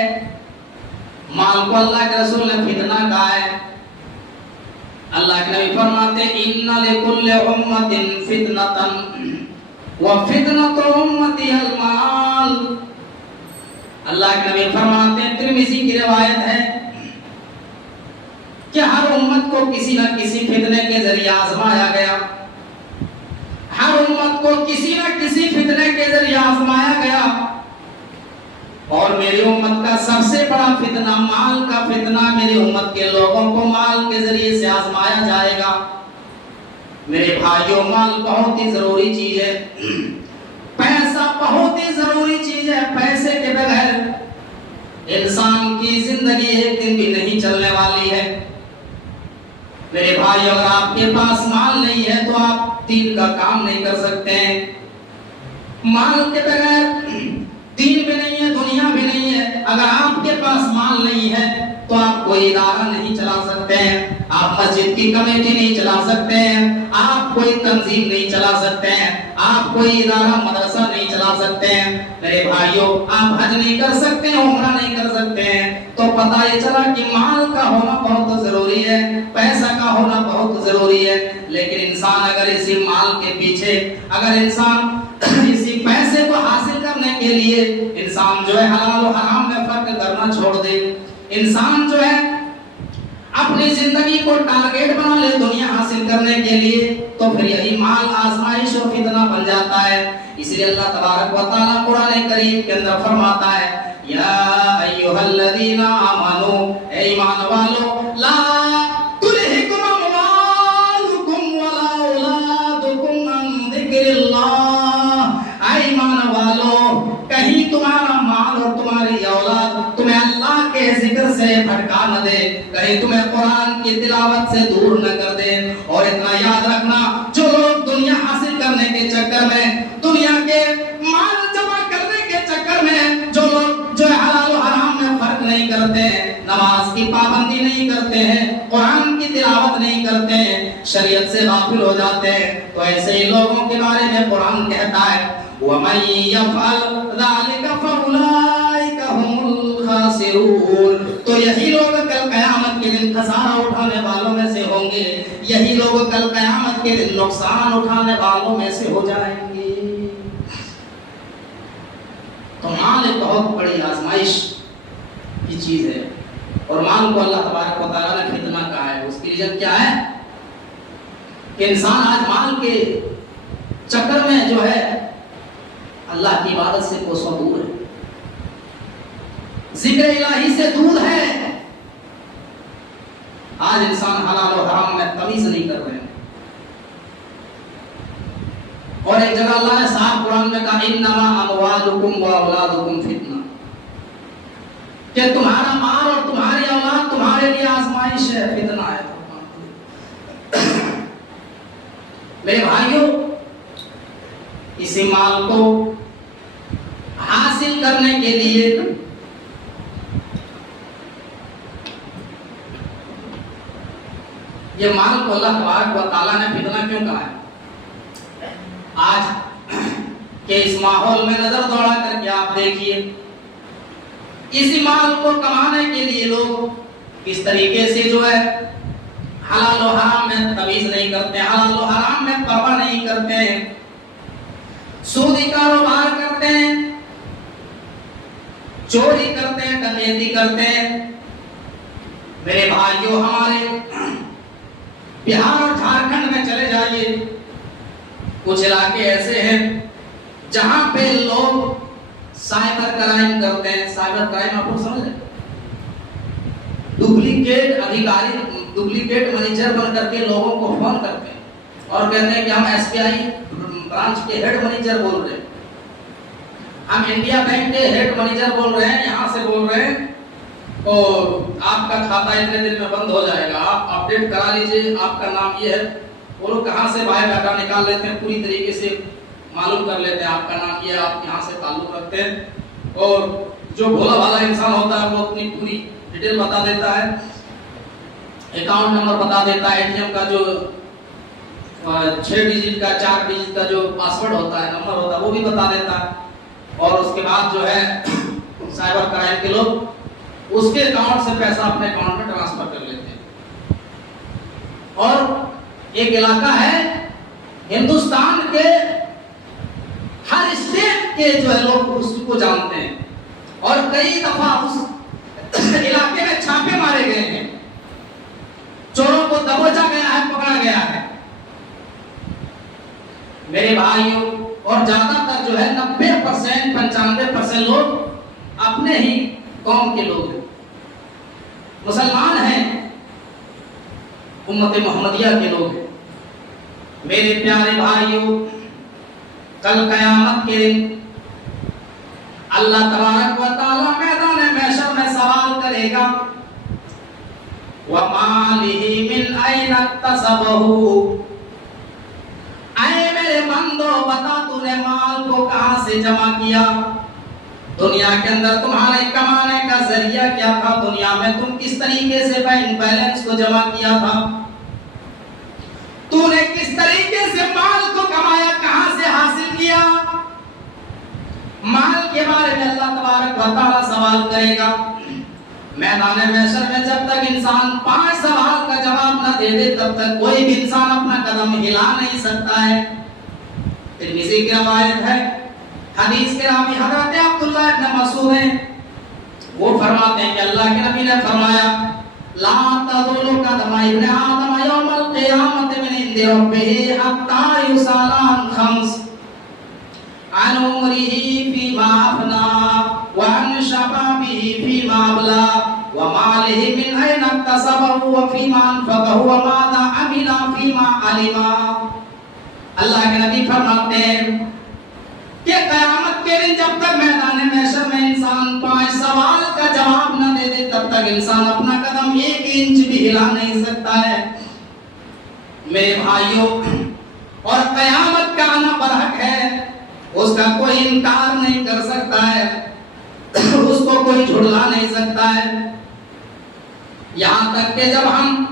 माल को अल्लाह के रसूल ने फितना कहा है। अल्लाह के नबी फरमाते इन्ना लिकुल्लि उम्मतिन फितनतन व फितनतु उम्मति अल माल। अल्लाह के नबी फरमाते हैं, तिरमिजी की रिवायत है कि हर उम्मत को किसी न किसी फितने के जरिए आजमाया गया, हर उम्मत को किसी न किसी फितने के जरिए आजमाया गया, और मेरी उम्मत का सबसे बड़ा फितना माल का फितना। मेरी उम्मत के लोगों को माल के जरिए से आजमाया जाएगा। मेरे भाइयों, माल बहुत ही जरूरी चीज है, पैसा बहुत ही जरूरी चीज है। पैसे के बगैर इंसान की जिंदगी एक दिन भी नहीं चलने वाली है। मेरे भाई, अगर आपके पास माल नहीं है तो आप दीन का काम नहीं कर सकते हैं। माल के बगैर दीन भी नहीं है, दुनिया भी नहीं है। अगर आपके पास माल नहीं है तो आप कोई इदारा नहीं चला सकते हैं, आप मस्जिद की कमेटी नहीं चला सकते हैं, आप कोई तंजीम नहीं चला सकते हैं, आप कोई इदारा मदरसा नहीं चला सकते हैं। मेरे भाइयों, आप हज नहीं कर सकते हैं, उम्रा नहीं कर सकते हैं। तो पता ये चला कि माल का होना बहुत जरूरी है, पैसा का होना बहुत जरूरी है। लेकिन इंसान अगर इसी माल के पीछे, अगर इंसान इसी पैसे को हासिल करने के लिए इंसान जो है हलाल और हराम में फर्क करना छोड़ दे, इंसान जो है अपनी जिंदगी को टारगेट बना ले दुनिया हासिल करने के लिए, तो फिर यही माल आजमाइश और फितना बन जाता है। इसलिए अल्लाह तबारक व तआला कुरान करीम के अंदर फरमाता है, या अय्युहल्लज़ीना आमनू, ए ईमान वालों, ला तुल्हिकुम अमवालुकुम वला औलादुकुम अन ज़िक्रिल्लाह। ए ईमान वालों, कहीं तुम्हारा माल और तुम्हारी औलाद तुम्हें अल्लाह के जिक्र से भटका न दे, कहीं तुम्हें कुरान की तिलावत से दूर न कर दे। और इतना याद रखना, जो लोग दुनिया हासिल करने के चक्कर में, दुनिया के माल जमा करने के चक्कर में, जो लोग जो हलाल और हराम में फर्क नहीं करते हैं, नमाज की पाबंदी नहीं करते हैं, कुरान की तिलावत नहीं करते हैं, शरीयत से गाफिल हो जाते हैं, तो ऐसे ही लोगों के बारे में कुरान कहता है वमन यफअल ज़ालिका फउलाइका हुमुल खासिरून। तो यही लोग कल कयामत के दिन खसारा उठाने वालों में से होंगे, यही लोग कल कयामत के दिन नुकसान उठाने वालों में से हो जाएंगे। तो माल एक बहुत बड़ी आजमाइश की चीज है, और माल को अल्लाह तबारक व तआला ने फितना कहा है। उसकी रीजन क्या है कि इंसान आज माल के चक्कर में जो है अल्लाह की इबादत से कोसों दूर है, जिक्र इलाही से दूर है। आज इंसान हलाल और हराम में तमीज नहीं कर रहे हैं। और एक जगह अल्लाह ने साफ कुरान में कहा इन्नमा अमवालुकुम व औलादुकुम फितना, कि तुम्हारा माल और तुम्हारी औलाद तुम्हारे लिए आजमाइश है, फितना है। मेरे भाइयों, इसी माल को हासिल करने के लिए ये माल को अल्लाह तबारक व तआला ने फितना क्यों कहा है? आज के इस माहौल में नजर दौड़ा करके आप देखिए, इसी माल को कमाने के लिए लोग किस तरीके से जो है हलाल और हराम में तमीज नहीं करते, हलाल और हराम में परवाह नहीं करते हैं, सूदी कारोबार करते हैं, चोरी करते हैं, डकैती करते हैं। मेरे भाइयों, हमारे बिहार और झारखंड में चले जाइए, कुछ इलाके ऐसे हैं जहां पे लोग साइबर क्राइम करते हैं। साइबर क्राइम आपको समझ है? डुप्लीकेट अधिकारी, डुप्लीकेट मैनेजर बन करके लोगों को फोन करते हैं और कहते हैं कि हम एसबीआई ब्रांच के हेड मैनेजर बोल रहे हैं, हम इंडिया बैंक के हेड मैनेजर बोल रहे हैं, यहाँ से बोल रहे हैं, और आपका खाता इतने दिन में बंद हो जाएगा, आप अपडेट करा लीजिए, आपका नाम ये है। वो लोग कहाँ से बायोडाटा निकाल लेते हैं, पूरी तरीके से मालूम कर लेते हैं आपका नाम ये, आप यहाँ से ताल्लुक रखते हैं। और जो भोला भाला इंसान होता है वो अपनी पूरी डिटेल बता देता है, अकाउंट नंबर बता देता है, एटीएम का जो 6 डिजिट का 4 डिजिट का जो पासवर्ड होता है, नंबर होता है, वो भी बता देता है। और उसके बाद जो है साइबर क्राइम के लोग उसके अकाउंट से पैसा अपने अकाउंट में ट्रांसफर कर लेते हैं। और एक इलाका है हिंदुस्तान के हर स्टेट के जो है लोग उसको जानते हैं, और कई दफा उस इलाके में छापे मारे गए हैं, चोरों को दबोचा गया है, पकड़ा गया है। मेरे भाइयों, और ज्यादातर जो है 90% 95% लोग अपने ही कौम के लोग हैं, मुसलमान हैं, उम्मत मोहम्मदिया के लोग हैं। मेरे प्यारे भाइयों, कल कयामत के दिन अल्लाह तबारक व तआला मैदान महशर में सवाल करेगा, व मालिही मिन ऐन इक्तसबहु, ऐ मेरे बंदो बता तूने माल को कहां से जमा किया? दुनिया के अंदर तुम्हारे कमाने का जरिया क्या था? दुनिया में तुम किस तरीके से बैंक बैलेंस को जमा किया था? तूने किस तरीके से माल को कमाया, कहां से हासिल किया? माल के बारे में अल्लाह तबारक व तआला सवाल करेगा मैदान महशर में। जब तक इंसान 5 सवाल का जवाब न दे दे, तब तक कोई भी इंसान अपना कदम हिला नहीं सकता है। तिरमिज़ी की रवायत है, हदीस के रावी हज़रत अब्दुल्लाह इब्न मसूद हैं, वो फरमाते हैं कि अल्लाह के नबी ने फरमाया, ला तज़ुलु कदम इब्न आदम यौमल क़ियामत मिन इंदि रब्बिही हत्ता युसाला अन खम्स, अन उमरिही फीमा अफना, व अन शबाबिही फीमा अबला, व मालिही मिन ऐन इक्तसबहु, व फीमा अनफ़क़हु, व माज़ा अमिला फीमा अलिमा। अल्लाह के नबी फरमाते हैं कि क़यामत के दिन जब तक मैदान महशर में इंसान 5 सवाल का जवाब न दे दे, तब तक इंसान अपना कदम 1 इंच भी हिला नहीं सकता है। मेरे भाइयों, और क़यामत का आना बरहक है, उसका कोई इनकार नहीं कर सकता है, उसको कोई झुठला नहीं सकता है। यहाँ तक कि जब हम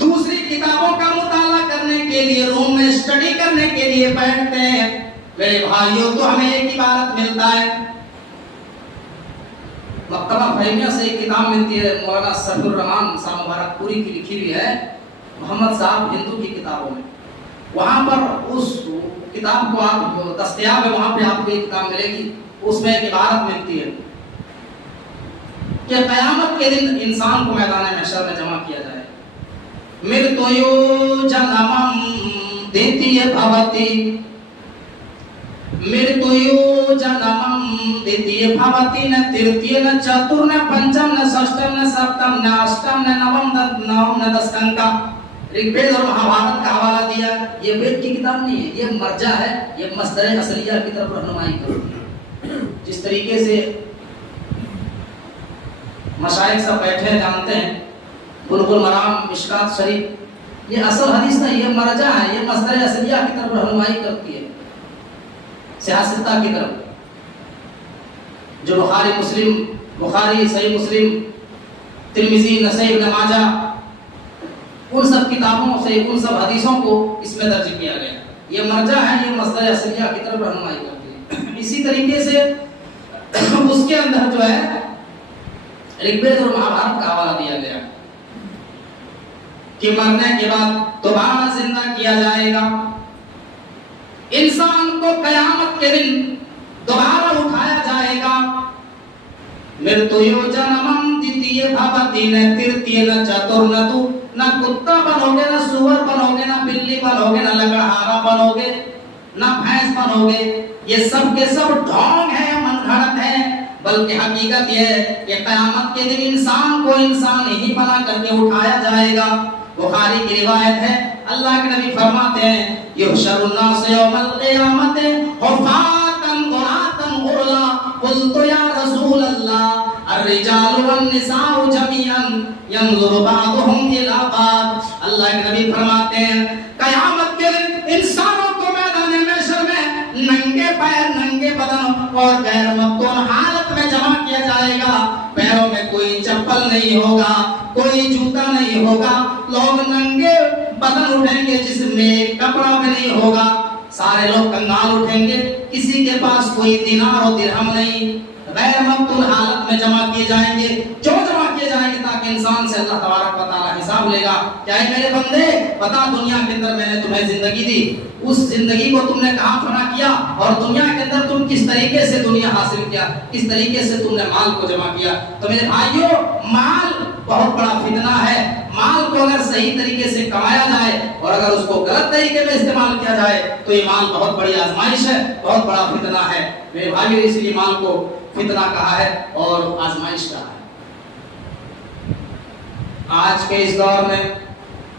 दूसरी किताबों का मुताला करने के लिए रूम में स्टडी करने के लिए बैठते हैं, मेरे भाइयों, तो हमें एक इबारत मिलता है, मक्तबा फहीमिया से एक किताब मिलती है, मौलाना सफीउर रहमान साहब मुबारकपुरी की लिखी हुई है, मोहम्मद साहब हिंदू की किताबों में। वहां पर उस किताब को आप दस्तयाब है, वहां पे आपको एक किताब मिलेगी, उसमें एक इबारत मिलती है कि क़यामत के दिन इंसान को मैदान महशर में जमा किया जाए। मृत्युयो जन्मम द्वितीय भवति, मृत्युयो जन्मम द्वितीय भवति, न तृतीय न चतुर्थ न पंचम न षष्ठम न सप्तम न अष्टम न नवम न दशम का ऋग्वेद और महाभारत का हवाला दिया। ये वेद की किताब नहीं है, ये मर्जा है, ये मस्दर असलिया की तरफ रहनुमाई करती है। जिस तरीके से मशाइख सब बैठे हैं, जानते हैं, बुलबुल मराम, मिशकात शरीफ, ये असल हदीस नहीं, ये मर्जा है, ये मस्दर असलिया की तरफ रहनुमाई करती है, सियासता की तरफ। जो बुखारी सही मुस्लिम, तिर्मिजी, नसई, इब्न माजा, उन सब किताबों से उन सब हदीसों को इसमें दर्ज किया गया। ये मर्जा है, ये मस्दर असलिया की तरफ रहनुमाई करती है। इसी तरीके से उसके अंदर जो है ऋग्वेद और महाभारत का हवाला दिया गया कि मरने के बाद दोबारा जिंदा किया जाएगा, इंसान को कयामत के दिन दोबारा उठाया जाएगा। मृत्युयो जन्मम द्वितीय भवति, न तृतीय न चतुर्थ, न तू न कुत्ता बनोगे, न सुअर बनोगे, न बिल्ली बनोगे, न लकड़हारा बनोगे, न भैंस बनोगे। ये सब के सब ढोंग है, मनगढ़ंत है, बल्कि हकीकत यह है कि क़यामत के दिन इंसान को इंसान ही बना करके उठाया जाएगा। बुखारी की रिवायत है, अल्लाह के नबी फरमाते हैं, युहशरुन नास यौमल क़ियामति हुफ़ातन गुरातन गुरला, क़ुल्तु या रसूल अल्लाह अर्रिजालु वन्निसाउ जमीअन यंज़ुरु बादुहुम इला बाद। अल्लाह के नबी फरमाते हैं, क़यामत के दिन इंसानों को मैदान महशर में नंगे पैर, नंगे बदन और गैर मफ्तून हालत में जमा किया जाएगा। पैरों में कोई चप्पल नहीं होगा, कोई जूता नहीं होगा, लोग नंगे बदन उठेंगे, जिसमें कपड़ा भी नहीं होगा, सारे लोग कंगाल उठेंगे, किसी के पास कोई दिनार और दिरहम नहीं, गैर मफ्तून हालत में जमा किए जाएंगे। क्यों जमा किए जाएंगे? ताकि इंसान से अल्लाह तबारक व तआला हिसाब लेगा। क्या है मेरे बंदे, पता दुनिया के अंदर मैंने तुम्हें जिंदगी दी, उस जिंदगी को तुमने कहां फना किया और दुनिया के अंदर तुम किस तरीके से दुनिया हासिल किया, किस तरीके से तुमने माल को जमा किया। तो मेरे भाइयों, माल बहुत बड़ा फितना है। माल को अगर सही तरीके से कमाया जाए और अगर उसको गलत तरीके में इस्तेमाल किया जाए तो ये माल बहुत बड़ी आजमाइश है, बहुत बड़ा फितना है। मेरे भाइयों, इसलिए माल को फितना कहा है और आजमाइश कहा है। आज के इस दौर में,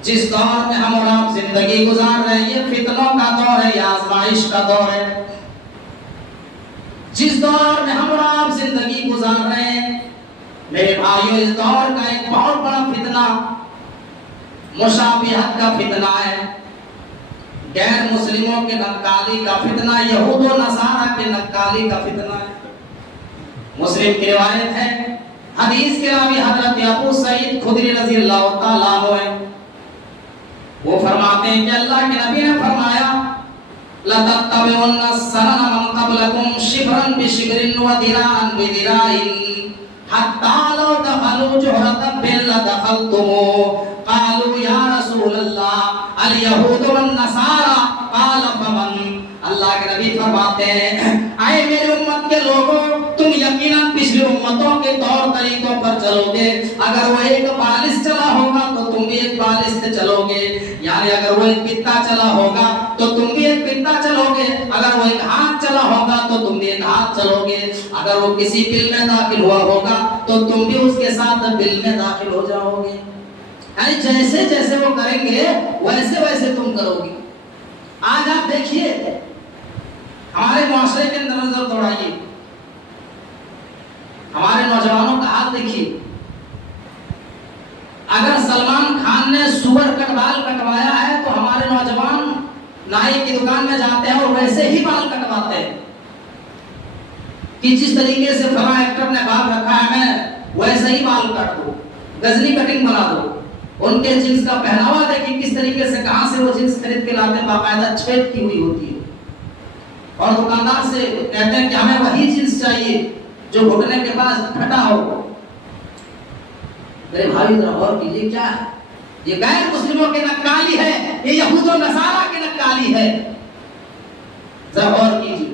जिस दौर में हम और आप जिंदगी गुजार रहे हैं, ये फितनों का दौर है, ये आजमाइश का दौर है। जिस दौर में हम और आप जिंदगी गुजार रहे हैं, मेरे भाइयों, इस दौर का एक बहुत बड़ा फितना मुशाबिहत का फितना है, गैर मुस्लिमों के नक्काली का फितना, यहूद और नसारा के नक्काली का फितना है। मुस्लिम की रिवायत है, हदीस के रावी हजरत अबू सईद खुदरी रज़ियल्लाहु ताला अन्हु है, वो फरमाते हैं कि अल्लाह के नबी ने फरमाया, लतत्तबिउन्ना सनन मन क़बलकुम शिब्रन बिशिब्रिन व दिरान बिदिराइन हत्ता लौ दखलू जुहरतन बिल दखलतुमू। क़ालू या रसूल अल्लाह अल यहूद वन नसारा, क़ाल फमन। अल्लाह के नबी फरमाते हैं, आए मेरे उम्मत के लोगों, तुम यकीनन पिछली उम्मतों के तौर तरीकों पर चलोगे। अगर वो एक बालिश चला होगा तो तुम भी एक बालिश से चलोगे, यानी अगर वो एक पित्ता चला होगा तो तुम भी एक पित्ता चलोगे, अगर वो एक हाथ चला होगा तो तुम भी एक हाथ चलोगे, अगर वो किसी बिल में दाखिल हुआ होगा तो तुम भी उसके साथ बिल में दाखिल हो जाओगे। यानी जैसे जैसे वो करेंगे वैसे वैसे तुम करोगे। आज आप देखिए, हमारे मुआशरे के अंदर नजर दौड़ाइए, हमारे नौजवानों का हाल देखिए। अगर सलमान खान ने सुअर कट बाल कटवाया है तो हमारे नौजवान नाई की दुकान में जाते हैं और वैसे ही बाल कटवाते हैं कि जिस तरीके से फला एक्टर ने बाल रखा है मैं वैसे ही बाल काट दो, गजनी कटिंग बना दो। उनके जींस का पहनावा देखिए किस तरीके से, कहां से वो जींस खरीद के लाते हैं, बाकायदा छेद की हुई होती है। और दुकानदार से कहते हैं कि हमें वही चीज चाहिए जो घुटने के पास फटा हो। मेरे भाई जरा गौर कीजिए, क्या है ये? गैर मुस्लिमों की नक्काली है, ये यहूद और नसारा की नक्काली है। जरा गौर कीजिए,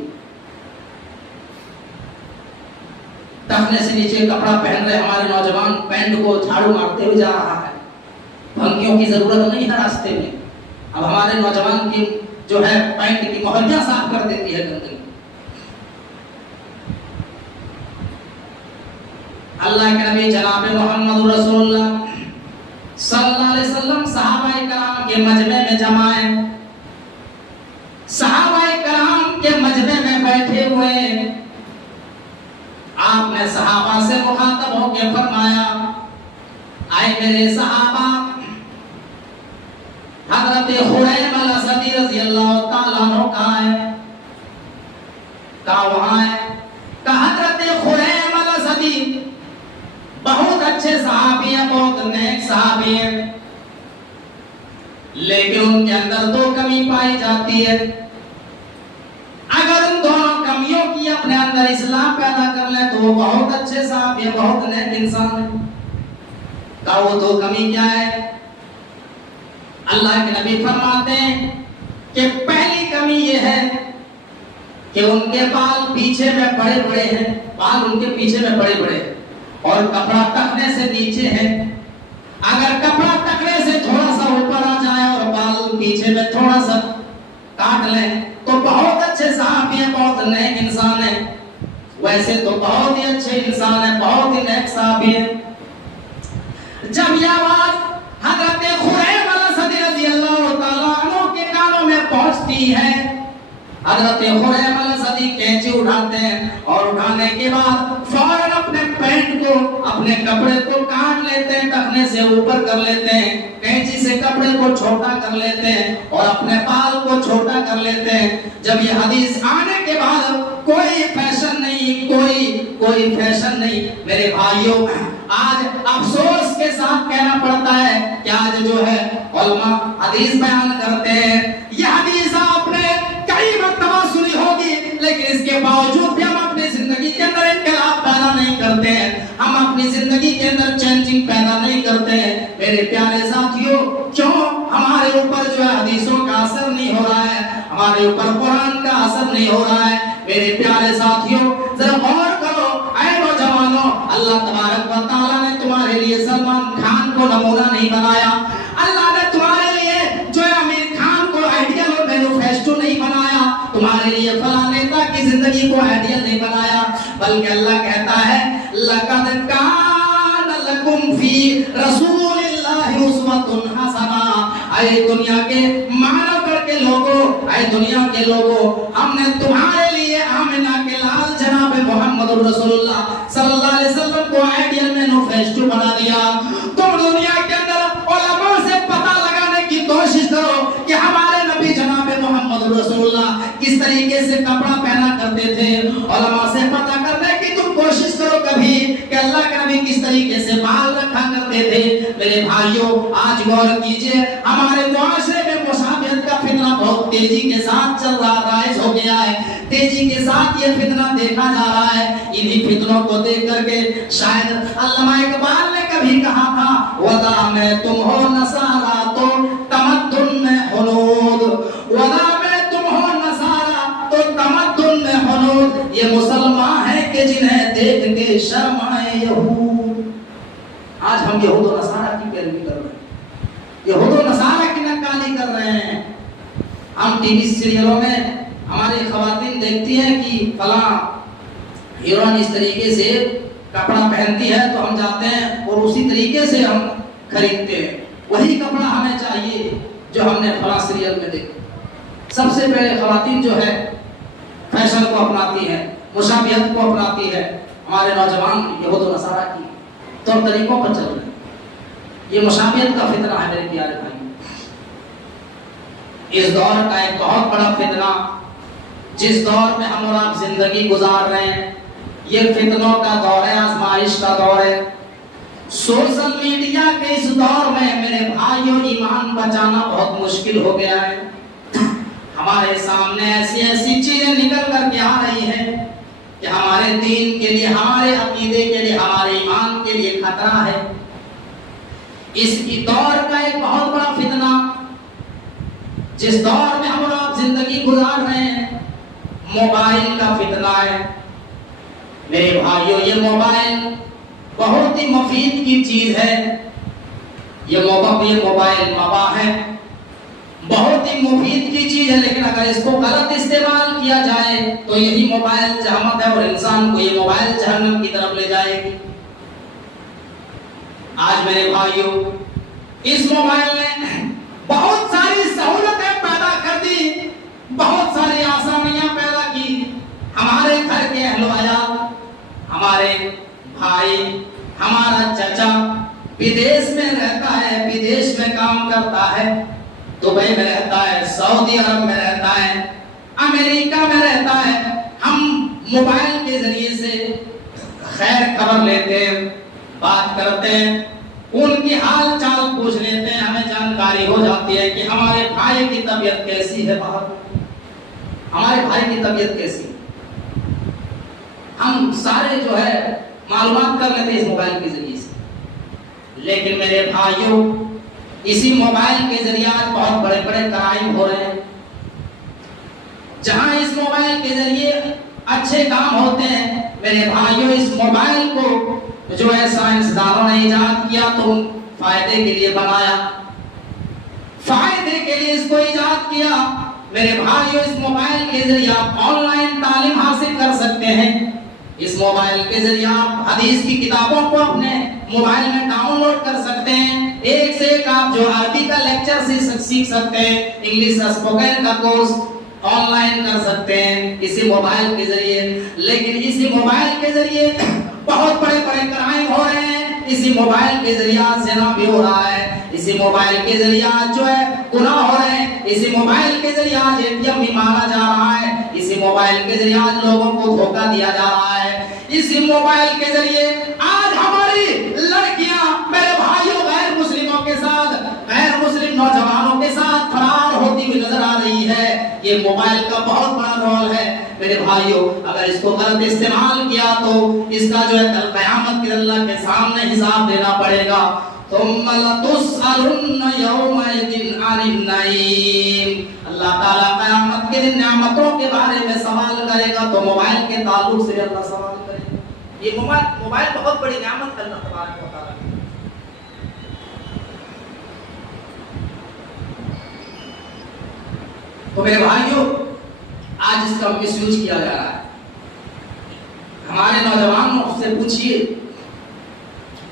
टखने से नीचे कपड़ा पहन रहे हमारे नौजवान पैंट को झाड़ू मारते हुए जा रहा है। भंगियों की जरूरत नहीं है रास्ते में। अब हमारे नौजवान की जो है पैंट की मोहल्ला साफ कर देती है गंदगी। अल्लाह के नबी जनाब मोहम्मद रसूलुल्लाह सल्लल्लाहु अलैहि वसल्लम सहाबाए कराम के मजमे में जमाए, सहाबाए कराम के मजमे में बैठे हुए आपने सहाबा से मुखातब होकर फरमाया, आए मेरे सहाबा, हजरत हुरैम अल-असदी रज़ियल्लाहु ताला अन्हु कहाँ है? कहाँ वहाँ है? कहा हजरत हुरैम अल-असदी बहुत अच्छे सहाबी हैं, बहुत नेक सहाबी हैं, लेकिन उनके अंदर दो कमी पाई जाती है। अगर उन दोनों कमियों की अपने अंदर इस्लाह पैदा कर ले तो वो बहुत अच्छे सहाबी हैं, बहुत नेक इंसान है। का वो दो कमी क्या है? अल्लाह के नबी फरमाते हैं कि पहली कमी ये है कि उनके बाल पीछे में बड़े बड़े हैं, बाल उनके पीछे में बड़े बड़े और कपड़ा टखने से नीचे है। अगर कपड़ा टखने से थोड़ा सा ऊपर आ जाए और बाल पीछे में थोड़ा सा काट लें तो बहुत अच्छे सहाबी हैं, बहुत नेक इंसान है। वैसे तो बहुत ही अच्छे इंसान है, बहुत ही नेक सहाबी है। जब यह आवाज हजरत खुरैम अल-असदी रज़ियल्लाहु ताला अन्हु के कानों में पहुंचती है, हजरत खुरैम अल-असदी कैंची उठाते हैं और उठाने के बाद फौरन अपने पैंट को, अपने कपड़े को काट लेते हैं, टखने से ऊपर कर लेते हैं, कैंची से कपड़े को छोटा कर लेते हैं और अपने बाल को छोटा कर लेते हैं। जब ये हदीस आने के बाद कोई फैशन नहीं, कोई फैशन नहीं। मेरे भाइयों, आज अफसोस के साथ कहना पड़ता है कि आज जो है उलमा हदीस बयान करते हैं, यह हदीस आपने कई मर्तबा सुनी होगी, लेकिन इसके बावजूद भी हम अपनी जिंदगी के अंदर इनकलाब पैदा नहीं करते हैं, हम अपनी जिंदगी के अंदर चेंजिंग पैदा नहीं करते हैं। मेरे प्यारे साथियों, क्यों हमारे ऊपर जो है हदीसों का असर नहीं हो रहा है, हमारे ऊपर कुरान का असर नहीं हो रहा है? मेरे प्यारे साथियों, जरा गौर करो, ऐ नौजवानों, अल्लाह तबारक व तआला ने तुम्हारे लिए सलमान खान को नमूना नहीं बनाया, अल्लाह ने तुम्हारे लिए जो है आमिर खान को आइडियल और मैनिफेस्टो नहीं बनाया, तुम्हारे लिए फलां नेता की जिंदगी को आइडियल नहीं बनाया, बल्कि अल्लाह कहता है लक़द कान लकुम फी रसूलिल्लाहि उस्वतुन हसना। ऐ दुनिया के मानव के लोगों, ऐ दुनिया के लोगों, हमने तुम्हारे लिए आमिना के लाल जनाब मोहम्मद रसूलुल्लाह सल्लल्लाहु अलैहि वसल्लम को आइडियल मैनिफेस्टो बना दिया। तुम दुनिया के अंदर उलमा से पता लगाने की कोशिश करो कि हमारे नबी जनाब मोहम्मद रसूलुल्लाह किस तरीके से कपड़ा पहना करते थे। उलमा से पता करने की तुम कोशिश करो कभी कि अल्लाह के नबी किस तरीके से बाल रखा करते थे। मेरे भाइयों, आज गौर कीजिए, हमारे मुआशरे में मुशाबिहत का फितना बहुत तेजी के साथ चल रहा, राइज हो गया है, तेजी के साथ ये फितना देखा जा रहा है। इन्हीं फितनों को देख करके शायद अल्लामा इकबाल ने कभी कहा था, वदा में तुम हो नसारा तो तमद्दुन में हुनूद, वदा में तुम हो नसारा तो तमद्दुन में हुनूद। ये मुसलमान है कि जिन्हें देख के शर्म आए यहूद। आज हम यहूद और नसारा की पैरवी कर रहे हैं, यहूद और नसारा की नक्काली कर रहे हैं। हम टीवी सीरियलों में हमारी खवातीन देखती हैं कि फलां हीरोइन इस तरीके से कपड़ा पहनती है तो हम जाते हैं और उसी तरीके से हम खरीदते हैं, वही कपड़ा हमें चाहिए जो हमने फलां सीरियल में देखा। सबसे पहले खवातीन जो है फैशन को अपनाती है, मुशाबिहत को अपनाती है, हमारे नौजवान यहूद और नसारा की तौर तरीकों पर चल रहे हैं। ये मुशाबिहत का फितना है मेरे प्यारे भाई। इस दौर का एक बहुत बड़ा फितना, जिस दौर में हम और आप जिंदगी गुजार रहे हैं, ये फितनों का दौर है, आजमाइश का दौर है। सोशल मीडिया के इस दौर में मेरे भाइयों ईमान बचाना बहुत मुश्किल हो गया है। हमारे सामने ऐसी ऐसी चीजें निकल कर के आ रही है कि हमारे दीन के लिए, हमारे अकीदे के लिए, हमारे ईमान के लिए खतरा है। इस दौर का एक बहुत बड़ा फितना, जिस दौर में हम और आप जिंदगी गुजार रहे हैं, मोबाइल का फितना है। मेरे भाइयों, ये मोबाइल बहुत ही मुफीद की चीज है। ये मोबाइल मबा है, बहुत ही मुफीद की चीज है, लेकिन अगर इसको गलत इस्तेमाल किया जाए तो यही मोबाइल जहन्नम है और इंसान को ये मोबाइल जहन्नम की तरफ ले जाएगी। आज मेरे भाइयों, इस मोबाइल ने बहुत सारी सहूलतें पैदा कर दी, बहुत सारी आसानियां पैदा की। हमारे घर के अहलो अयाल, हमारे भाई, हमारा चचा विदेश में रहता है, विदेश में काम करता है, दुबई में रहता है, सऊदी अरब में रहता है, अमेरिका में रहता है। हम मोबाइल के जरिए से खैर खबर लेते हैं, बात करते हैं, उनकी हाल चाल पूछ लेते हैं, हमें जानकारी हो जाती है कि हमारे भाई की तबीयत कैसी है, बाहर हमारे भाई की तबीयत कैसी है। हम सारे जो है मालूमात कर लेते हैं इस मोबाइल के जरिए से। लेकिन मेरे भाइयों, इसी मोबाइल के जरिए आज बहुत बड़े बड़े क्राइम हो रहे हैं। जहां इस मोबाइल के जरिए अच्छे काम होते हैं, मेरे भाइयों, इस मोबाइल को जो है साइंसदानों ने इजाद किया तो फायदे के लिए बनाया, फायदे के लिए इसको इजाद किया। मेरे भाइयों, इस मोबाइल के जरिए आप ऑनलाइन तालीम हासिल कर सकते हैं। इस मोबाइल के जरिए आप हदीस की किताबों को अपने मोबाइल में डाउनलोड कर सकते हैं। एक से एक आप जो अरबी का लेक्चर सीख सकते हैं, इंग्लिश स्पोकन का कोर्स ऑनलाइन कर सकते हैं इसी मोबाइल के जरिए। लेकिन इसी मोबाइल के जरिए बहुत बड़े बड़े क्राइम हो रहे हैं। इसी मोबाइल के जरिए आज ज़िना भी हो रहा है, इसी मोबाइल के जरिए आज जो है गुनाह हो रहे हैं, इसी मोबाइल के जरिए आज एटीएम भी मारा जा रहा है, इसी मोबाइल के जरिए आज लोगों को धोखा दिया जा रहा है, इसी मोबाइल के जरिए आज हमारी लड़कियां, मेरे भाइयों, गैर मुस्लिमों के साथ, गैर मुस्लिम नौजवानों के साथ फरार होती हुई नजर आ रही है। ये मोबाइल का बहुत बड़ा रोल है मेरे भाइयों। अगर इसको गलत इस्तेमाल किया तो इसका जो है कल क़यामत के अल्लाह के सामने हिसाब देना पड़ेगा। तुम्मा लतुसअलुन्ना यौमइदिन अनिन नईम। अल्लाह ताला क़यामत के दिन नेमतों के बारे में सवाल करेगा, तो मोबाइल के ताल्लुक से अल्लाह सवाल करेगा। ये मोबाइल बहुत बड़ी नेमत है अल्लाह तबारक व तआला की। तो मेरे भाइयों, आज इसका मिसयूज किया जा रहा है। हमारे नौजवानों से पूछिए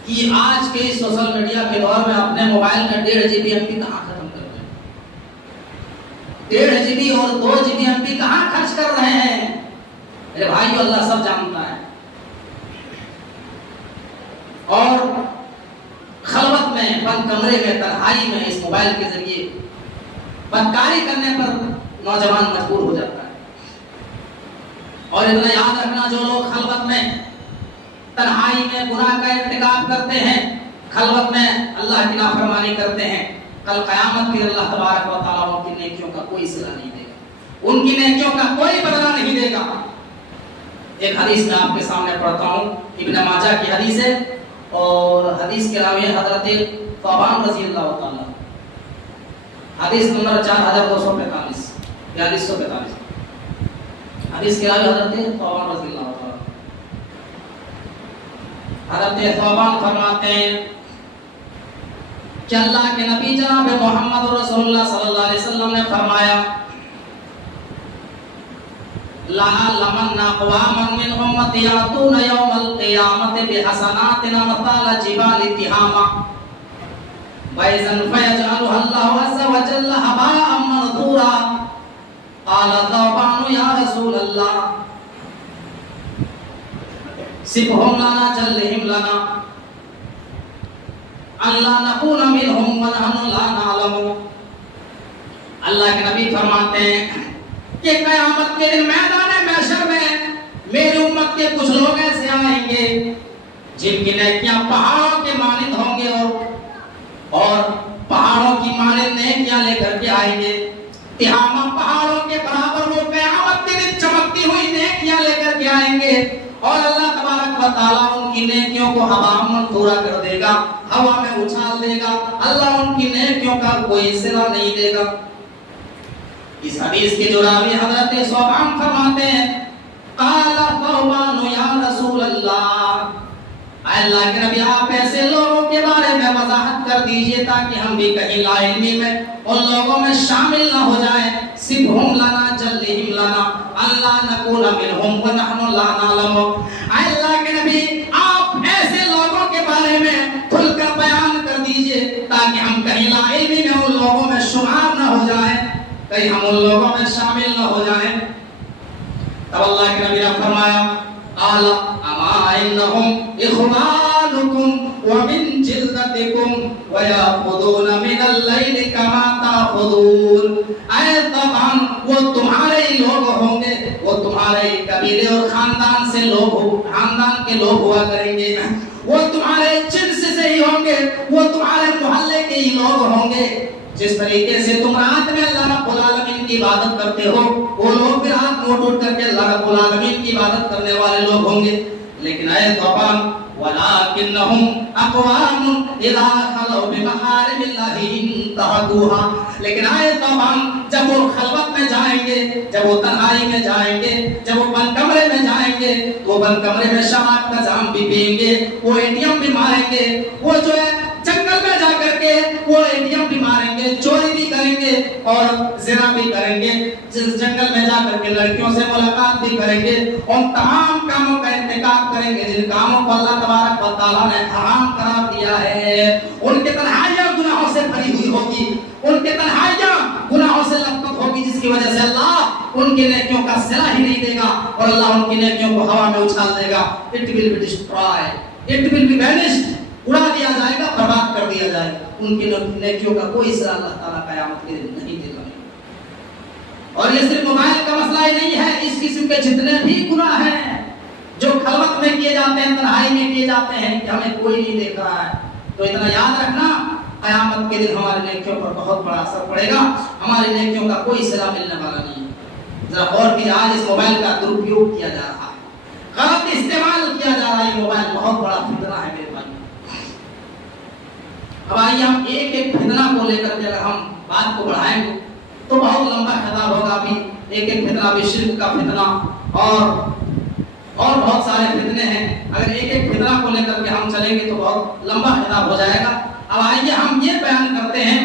कि आज के सोशल मीडिया के दौर में अपने मोबाइल का 1.5 GB एमबी कहाँ खत्म कर रहे हैं? 1.5 GB और 2 GB एमबी कहाँ खर्च कर रहे हैं? मेरे भाइयों, अल्लाह सब जानता है। और खलवत में, बंद कमरे में, तन्हाई में इस मोबाइल के जरिए बदकारी करने पर नौजवान मजबूर हो जाता है। और इतना याद रखना, जो लोग खलवत में, तन्हाई में गुनाह का इर्तिकाब करते हैं, खलवत में अल्लाह की नाफरमानी करते हैं, कल क़यामत में अल्लाह तबारक व तआला उनकी नेकियों का कोई सिला नहीं देगा, उनकी नेकियों का कोई बदला नहीं देगा। एक हदीस मैं आपके सामने पढ़ता हूँ, इब्न माजा की हदीस है, और हदीस के रावी हजरत फ़ौबान रज़ी अल्लाह तआला, हदीस नंबर 4245 4245। हदीस के रावी हजरत फ़ौबान रज़ी अल्लाह तआला, हजरत फ़ौबान फरमाते हैं कि अल्लाह के नबी जनाब मोहम्मद रसूलुल्लाह सल्लल्लाहु अलैहि वसल्लम ने फरमाया, ला लमन्ना क़वामन मिन उम्मती यातूना यौमल क़ियामति बिहसनातिन मसाल जिबाल तिहामा बैज़न फयजअलुहा अल्लाहु अज़्ज़ा व जल्ला हबाअन मनसूरा। क़ाल ज़ौबान या रसूलल्लाह सिबहुम लना जल्लिहिम लना अल्लाह नकून मिनहुम व नहनु ला नअलमु। अल्लाह के नबी फरमाते हैं कि क़यामत के दिन मैदान महशर में मेरी उम्मत के कुछ लोग ऐसे आएंगे जिनकी नेकियां पहाड़ों के मानिंद होंगे, और पहाड़ों की मानिंद नेकियां लेकर के आएंगे। तिहामा पहाड़ों उनकी नेकियों को हवा मंथूरा कर देगा, हवा में उछाल देगा। अल्लाह उनकी नेकियों का कोई सिला नहीं देगा। इस हदीस के जो रावी हजरत सौबान फरमाते हैं, काला सौबान या रसूल अल्लाह, अल्लाह के नबी आप ऐसे लोगों के बारे में वजाहत कर दीजिए ताकि हम भी कहीं लाइल्मी में उन लोगों में शामिल ना हो जाए। सिबहुम लना जल्लिहिम लना अल्लाह नकुन मिनहुम व नहनु ला नअलम। अल्लाह के नबी आप ऐसे लोगों के बारे में खुलकर बयान कर दीजिए ताकि हम कहीं लाइल्मी में उन लोगों में शुमार ना हो जाए, कहीं हम उन लोगों में शामिल ना हो जाए। तब अल्लाह के नबी ने फरमाया, आला अमा इन्नहुम इखवानुकुम व मिन जिल्दतिकुम व याखुदून मिनल लैल कमा ताखुदून। ऐ तमाम वो तुम्हारे ही लोग होंगे, वो तुम्हारे कबीले और खानदान से लोग हो, खानदान के लोग हुआ करेंगे, वो तुम्हारे जिन्स से ही होंगे, वो तुम्हारे मोहल्ले के ही लोग होंगे। जिस तरीके से तुम रात में अल्लाह रब्बुल आलमीन की इबादत करते हो, वो लोग भी रात में उठ करके अल्लाह रब्बुल आलमीन की इबादत करने वाले लोग होंगे। लेकिन ऐ तौबा वलाकिन्नहुम अक़वामुन इज़ा खलौ बिमहारिमिल्लाहि इंतहकुहा। लेकिन ऐ तौबा जब वो खलवत में जाएंगे, जब वो तन्हाई में जाएंगे, जब वो बंद कमरे में जाएंगे, तो बंद कमरे में शराब का जाम भी पिएंगे, वो एटीएम भी मारेंगे, वो जो है जंगल में जाकर के वो एटीएम भी मारेंगे, चोरी भी करेंगे और ज़िना भी करेंगे, जंगल में जाकर के लड़कियों से मुलाकात भी करेंगे, उन तमाम कामों का इंतकाब करेंगे जिन कामों को अल्लाह तबारक व तआला ने हराम करार दिया है। उनके तन्हाइयां गुनाहों से भरी हुई होगी, उनके तन्हाइयां गुनाहों से लथपथ होगी, जिसकी वजह से अल्लाह उनकी नेकियों का सिला ही नहीं देगा और अल्लाह उनकी नेकियों को हवा में उछाल देगा। It will be destroy, it will be vanished, उड़ा दिया जाएगा, बर्बाद कर दिया जाएगा। उनकी नेकियों का कोई सिला अल्लाह ताला क़यामत के दिन नहीं देगा। और ये सिर्फ मोबाइल का मसला ही नहीं है, इस किस्म के जितने भी गुनाह हैं जो खलवत में किए जाते हैं, तन्हाई में किए जाते हैं, कि हमें कोई नहीं देख रहा है, तो इतना याद रखना क़यामत के दिन हमारी नेकियों पर बहुत बड़ा असर पड़ेगा, हमारी नेकियों का कोई सिला मिलने वाला नहीं है। जरा गौर कीजिए, आज इस मोबाइल का दुरुपयोग किया जा रहा है, गलत इस्तेमाल किया जा रहा है। ये मोबाइल बहुत बड़ा फितना है मेरे भाई। अब आइए हम एक एक फितना को लेकर के अगर हम बात को बढ़ाएंगे तो बहुत लंबा खिताब होगा। अभी एक एक फितना, अभी शिर्क का फितना और बहुत सारे फितने हैं। अगर एक एक फितना को लेकर के हम चलेंगे तो बहुत लंबा खिताब हो जाएगा। अब आइए हम ये बयान करते हैं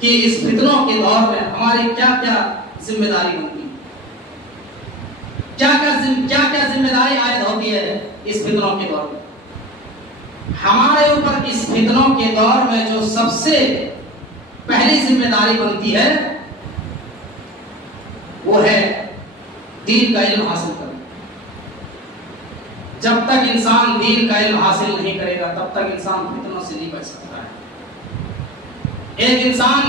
कि इस फितनों के दौर में हमारी क्या क्या जिम्मेदारी होती है, क्या क्या जिम्मेदारी आयद होती है इस फितनों के दौर में। हमारे ऊपर इस फितनों के दौर में जो सबसे पहली जिम्मेदारी बनती है वो है दीन का इल्म हासिल करना। जब तक इंसान दीन का इल्म हासिल नहीं करेगा तब तक इंसान फितनों से नहीं बच सकता है। एक इंसान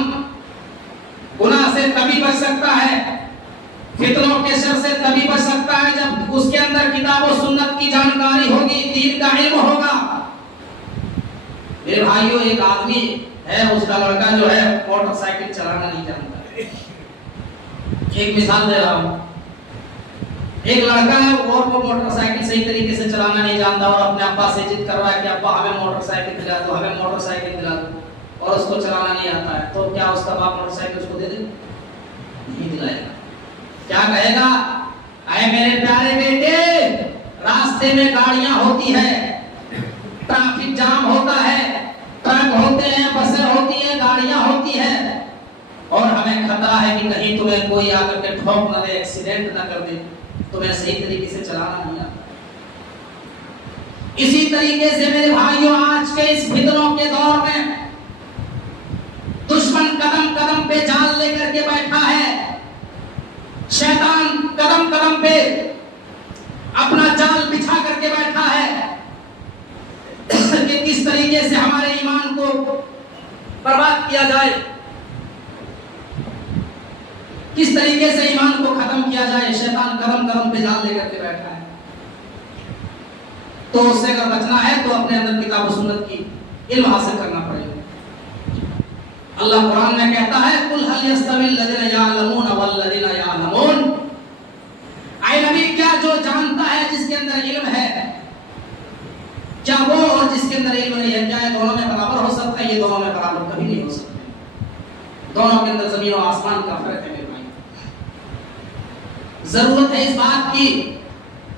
गुनाह से तभी बच सकता है, फितनों के शर से तभी बच सकता है जब उसके अंदर किताब और सुन्नत की जानकारी होगी, दीन का इल्म होगा। मेरे भाइयों, एक आदमी है, उसका लड़का जो है मोटरसाइकिल चलाना नहीं जानता। एक मिसाल दे रहा हूँ, एक लड़का है और वो मोटरसाइकिल सही तरीके से चलाना नहीं जानता और अपने अब्बा से जिद कर रहा है कि अब्बा हमें मोटरसाइकिल दिला दो, हमें मोटरसाइकिल दिला दो, और उसको चलाना नहीं आता है। तो क्या उसका बाप मोटरसाइकिल उसको दे दे? नहीं दिलाएगा। क्या कहेगा? अरे मेरे प्यारे बेटे, रास्ते में गाड़ियां होती है, ट्रैफिक जाम होता है, ट्रक होते हैं, बसें होती हैं, गाड़ियां होती हैं, और हमें खतरा है कि कहीं तुम्हें कोई आकर के ठोक न दे, एक्सीडेंट न कर दे, तुम्हें सही तरीके से चलाना नहीं आता। इसी तरीके से मेरे भाइयों, आज के इस फितनों के दौर में दुश्मन कदम कदम पे जाल लेकर के बैठा है, शैतान कदम कदम पे अपना जाल बिछा करके बैठा है कि किस तरीके से हमारे ईमान को बर्बाद किया जाए, किस तरीके से ईमान को खत्म किया जाए। शैतान कदम कदम पे जाल लेकर के बैठा है। तो उससे अगर बचना है तो अपने अंदर किताब और सुन्नत की इल्म हासिल करना पड़ेगा। अल्लाह कुरान में कहता है, कुल हल यस्तविल लज़ीना यअलमून वल लज़ीना यअलमून। ऐ नबी, क्या जो जानता है, जिसके अंदर इल्म है, क्या वो और जिसके अंदर इल्म नहीं है, क्या ये दोनों में बराबर हो सकते हैं? ये दोनों में बराबर कभी नहीं हो सकते। दोनों के अंदर जमीन और आसमान का फर्क है मेरे भाई। जरूरत है इस बात की,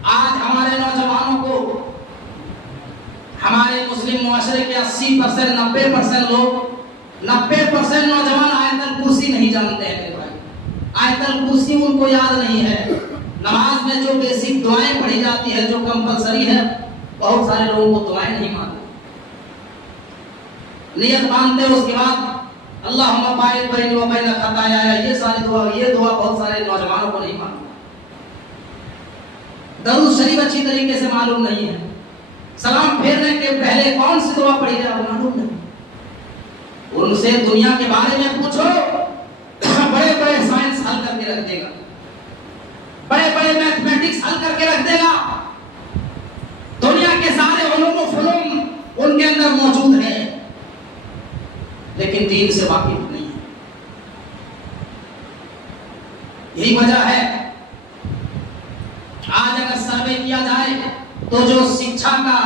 आज हमारे नौजवानों को, हमारे मुस्लिम मुआशरे के 80% 90% लोग, 90% नौजवान आयतल कुर्सी नहीं जानते हैं मेरे भाई। आयतल कुर्सी उनको याद नहीं है। नमाज में जो बेसिक दुआएं पढ़ी जाती है, जो कंपलसरी है, बहुत सारे लोगों को दुआएं नहीं मालूम। नियत मानते हैं, उसके बाद अल्लाहुम्मा बाइद बैनी व बैन खताया, ये सारी दुआ, ये दुआ बहुत सारे नौजवानों को नहीं मालूम। दरूद शरीफ अच्छी तरीके से मालूम नहीं है। सलाम फेरने के पहले कौन सी दुआ पढ़ी जाए मालूम नहीं। उनसे दुनिया के बारे में पूछो, बड़े बड़े साइंस हल करके रख देगा, बड़े बड़े मैथमेटिक्स हल करके रख देगा। दुनिया के सारे उलूम फुलूम उनके अंदर मौजूद है, लेकिन दीन से वाकिफ नहीं है। यही वजह है, आज अगर सर्वे किया जाए तो जो शिक्षा का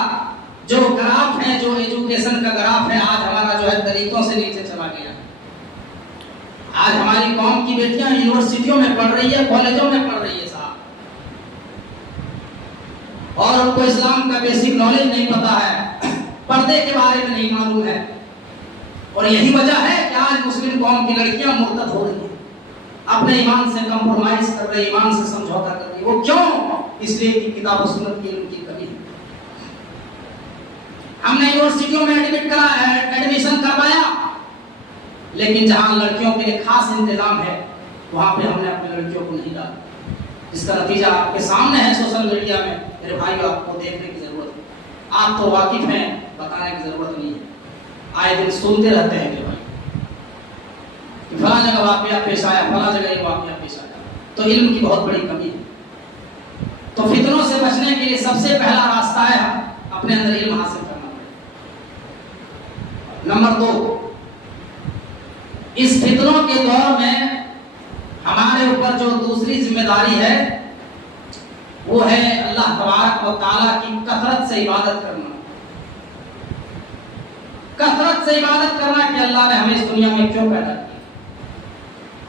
जो ग्राफ है, जो एजुकेशन का ग्राफ है, आज हमारा जो है तरीकों से नीचे चला गया। आज हमारी कौम की बेटियां यूनिवर्सिटियों में पढ़ रही है, कॉलेजों में पढ़ रही है साहब, और उनको इस्लाम का बेसिक नॉलेज नहीं पता है, पर्दे के बारे में नहीं मालूम है। और यही वजह है कि आज मुस्लिम कौम की लड़कियां मुर्तद हो रही हैं, अपने ईमान से कंप्रोमाइज कर रही, ईमान से समझौता कर रही। वो क्यों? इसलिए कि किताब और सुन्नत की इल्म की कमी है। हमने यूनिवर्सिटियों में एडमिशन करवाया, लेकिन जहां लड़कियों के लिए खास इंतजाम है, वहां पे हमने अपनी लड़कियों को नहीं डाला। इसका नतीजा आपके सामने है सोशल मीडिया में। मेरे भाई, आपको देखने की जरूरत है। आप तो वाकिफ हैं, बताने की जरूरत नहीं है। आए दिन सुनते रहते हैं मेरे भाई, फला जगह वाकया पेश आया, फला जगह ये वाकया पेश आया। तो इल्म की बहुत बड़ी कमी है। तो फितनों से बचने के लिए सबसे पहला रास्ता है अपने अंदर इल्म हासिल करना पड़ेगा। नंबर 2, इस फितनों के दौर में हमारे ऊपर जो दूसरी जिम्मेदारी है, वो है अल्लाह तबारक व तआला की कसरत से इबादत करना। कसरत से इबादत करना कि अल्लाह ने हमें इस दुनिया में क्यों पैदा किया,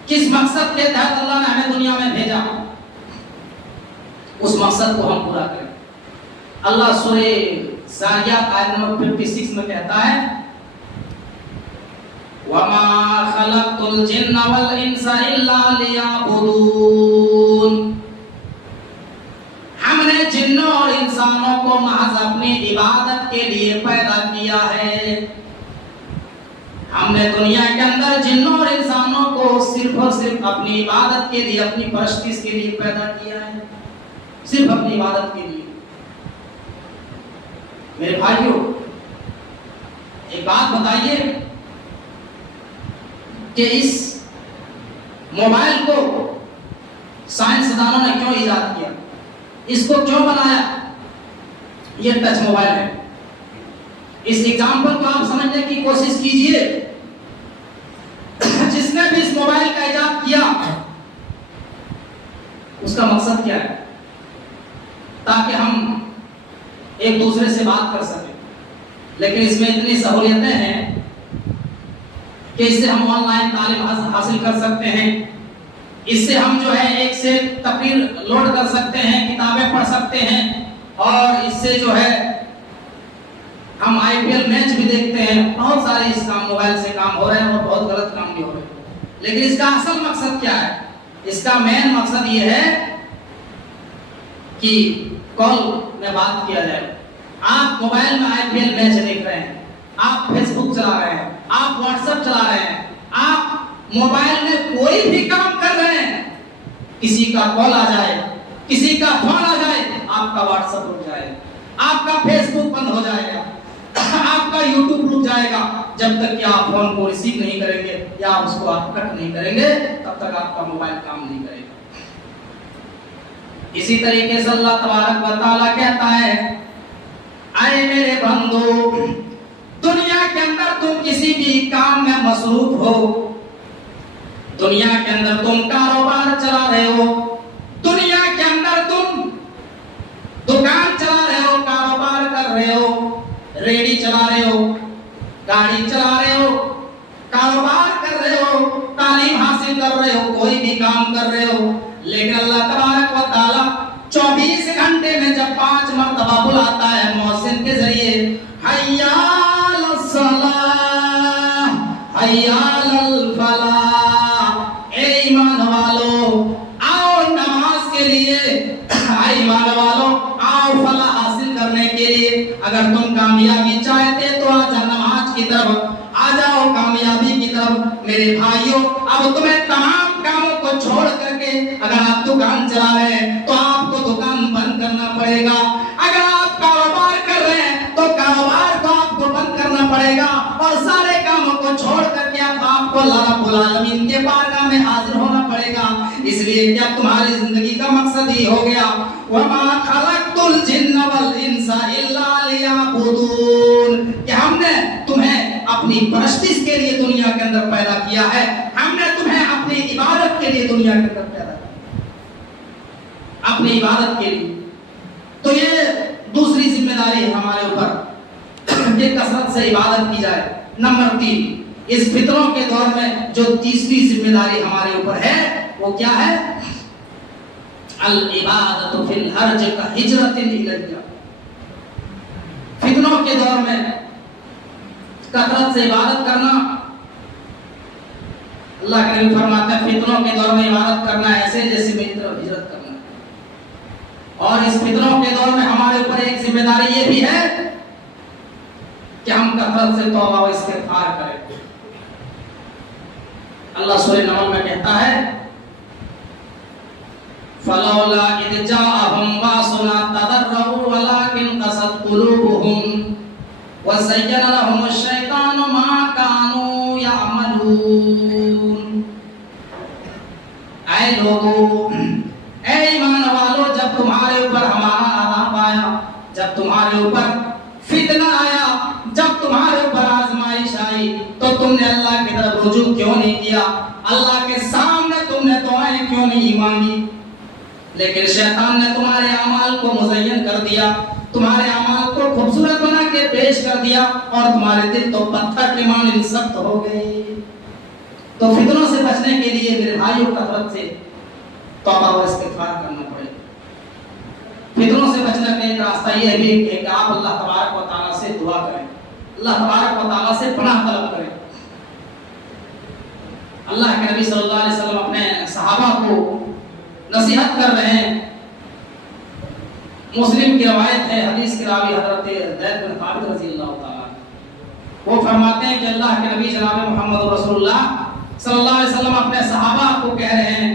किस मकसद के तहत अल्लाह ने हमें दुनिया में भेजा, उस मकसद को हम पूरा करें। अल्लाह सूरे ज़ारियात आयत नंबर 56 में कहता है, वमा खलक़तुल जिन्ना वल इंसा इल्ला लियअबुदून। हमने जिन्नों और इंसानों को महज अपनी इबादत के लिए पैदा किया है। हमने दुनिया के अंदर जिन्नों और इंसानों को सिर्फ और सिर्फ अपनी इबादत के लिए, अपनी परस्तिश के लिए पैदा किया है, सिर्फ अपनी इबादत के लिए। मेरे भाइयों, एक बात बताइए कि इस मोबाइल को साइंसदानों ने क्यों इजाद किया, इसको क्यों बनाया? ये टच मोबाइल है। इस एग्जाम्पल को आप समझने की कोशिश कीजिए। जिसने भी इस मोबाइल का इजाद किया, उसका मकसद क्या है? ताकि हम एक दूसरे से बात कर सकें। लेकिन इसमें इतनी सहूलियतें हैं कि इससे हम ऑनलाइन तालीम हासिल कर सकते हैं, इससे हम जो है एक से तकरीर लोड कर सकते हैं, किताबें पढ़ सकते हैं, और इससे जो है हम IPL मैच भी देखते हैं। बहुत सारे इस काम मोबाइल से काम हो रहे हैं, और बहुत गलत काम भी हो रहे हैं। लेकिन इसका असल मकसद क्या है? इसका मेन मकसद ये है कि कॉल में बात किया जाए। आप मोबाइल में IPL मैच देख रहे हैं, आप फेसबुक चला रहे हैं, आप व्हाट्सएप चला रहे हैं, आप मोबाइल में कोई भी काम कर रहे हैं, किसी का कॉल आ जाए, किसी का फोन आ जाए, आपका व्हाट्सएप रुक जाएगा, आपका फेसबुक बंद हो जाएगा, आपका यूट्यूब रुक जाएगा। जब तक कि आप फोन को रिसीव नहीं करेंगे या उसको आप कट नहीं करेंगे, तब तक आपका मोबाइल काम नहीं करेगा। इसी तरीके से अल्लाह तबारक व तआला कहता है, आए मेरे बंदो, दुनिया के अंदर तुम किसी भी काम में मसरूफ हो, दुनिया के अंदर तुम कारोबार चला रहे हो, दुनिया के अंदर तुम दुकान चला रहे हो, कारोबार कर रहे हो, चला रहे हो, गाड़ी चला रहे हो, कारोबार कर रहे हो, तालीम हासिल कर रहे हो, कोई भी काम कर रहे हो, लेकिन अल्लाह तबारक व तआला 24 घंटे में जब 5 मर्तबा बुलाता है मौसिन के जरिए, हय्या अलस सलाह, हय्या अलल फलाह, ए ईमान वालो आओ नमाज के लिए, आई ईमान वालो आओ फलाह हासिल करने के लिए। अगर तुम कामयाबी चाहते तो आ नमाज की तरफ आ जाओ, कामयाबी की तरफ। मेरे भाइयों, अब तुम्हें तमाम कामों को छोड़ करके अगर आप दुकान चला रहे हैं तो आपको दुकान बंद करना पड़ेगा। अगर आप कारोबार कर रहे हैं तो कारोबार को आपको बंद करना पड़ेगा और सारे कामों को छोड़ करके आपको अल्लाह रब्बुल आलमीन के बारगाह में हाजिर होना पड़ेगा। इसलिए क्या तुम्हारी जिंदगी का मकसद ही हो गया, वमा खलक़तुल जिन्ना वल इंसा इल्ला लियअबुदून, कि हमने तुम्हें अपनी परस्तिश के लिए दुनिया के अंदर पैदा किया है, हमने तुम्हें अपनी इबादत के लिए दुनिया के अंदर पैदा किया, अपनी इबादत के लिए। तो ये दूसरी जिम्मेदारी है हमारे ऊपर कि कसरत से इबादत की जाए। नंबर 3, इस फितरों के दौर में जो तीसरी जिम्मेदारी हमारे ऊपर है वो क्या है, अल इबादतु फिल हर्ज का हिजरतिन इलैया। फितनों के दौर में कसरत से इबादत करना, अल्लाह के नबी फरमाते हैं फितनों के दौर में इबादत करना ऐसे जैसे मेरी तरफ हिजरत करना। और इस फितनों के दौर में हमारे ऊपर एक जिम्मेदारी ये भी है कि हम कसरत से तौबा व इस्तिग़फ़ार करें। अल्लाह सूरह नमल में कहता है, फलौला इद जाअहुम बासुना तदर्रऊ वलाकिन क़सत क़ुलूबुहुम व ज़य्यना लहुमुश शैतानु मा कानू यअमलून। ऐ लोगों, ऐ ईमान वालों, जब तुम्हारे ऊपर हमारा अज़ाब आया, जब तुम्हारे ऊपर फितना आया, जब तुम्हारे ऊपर आजमाइश आई, तो तुमने अल्लाह की तरफ रुजू क्यों नहीं किया? अल्लाह के सामने तुमने दुआएं क्यों नहीं मांगी? लेकिन शैतान ने तुम्हारे अमाल को मुज़य्यन कर दिया, तुम्हारे अमाल को खूबसूरत बना के पेश कर दिया और तुम्हारे दिल तो पत्थर के माने सख्त हो गए। तो फितनों से बचने के लिए मेरे भाइयों कसरत से तौबा व इस्तिग़फ़ार करना पड़ेगा। फितनों से बचने का एक रास्ता ये भी है कि आप अल्लाह तबारक व तआला से दुआ करें, अल्लाह तबारक व तआला से पनाह तलब करें। अल्लाह के नबी सल्लल्लाहु अलैहि वसल्लम अपने सहाबा को नसीहत कर रहे हैं। मुस्लिम की रवायत है, हदीस के रावी हजरत ज़ैद बिन साबित रज़ियल्लाहु ताला, वो फरमाते हैं कि अल्लाह के नबी जनाब मोहम्मद रसूलुल्लाह सल्लल्लाहु अलैहि वसल्लम अपने सहाबा को कह रहे हैं,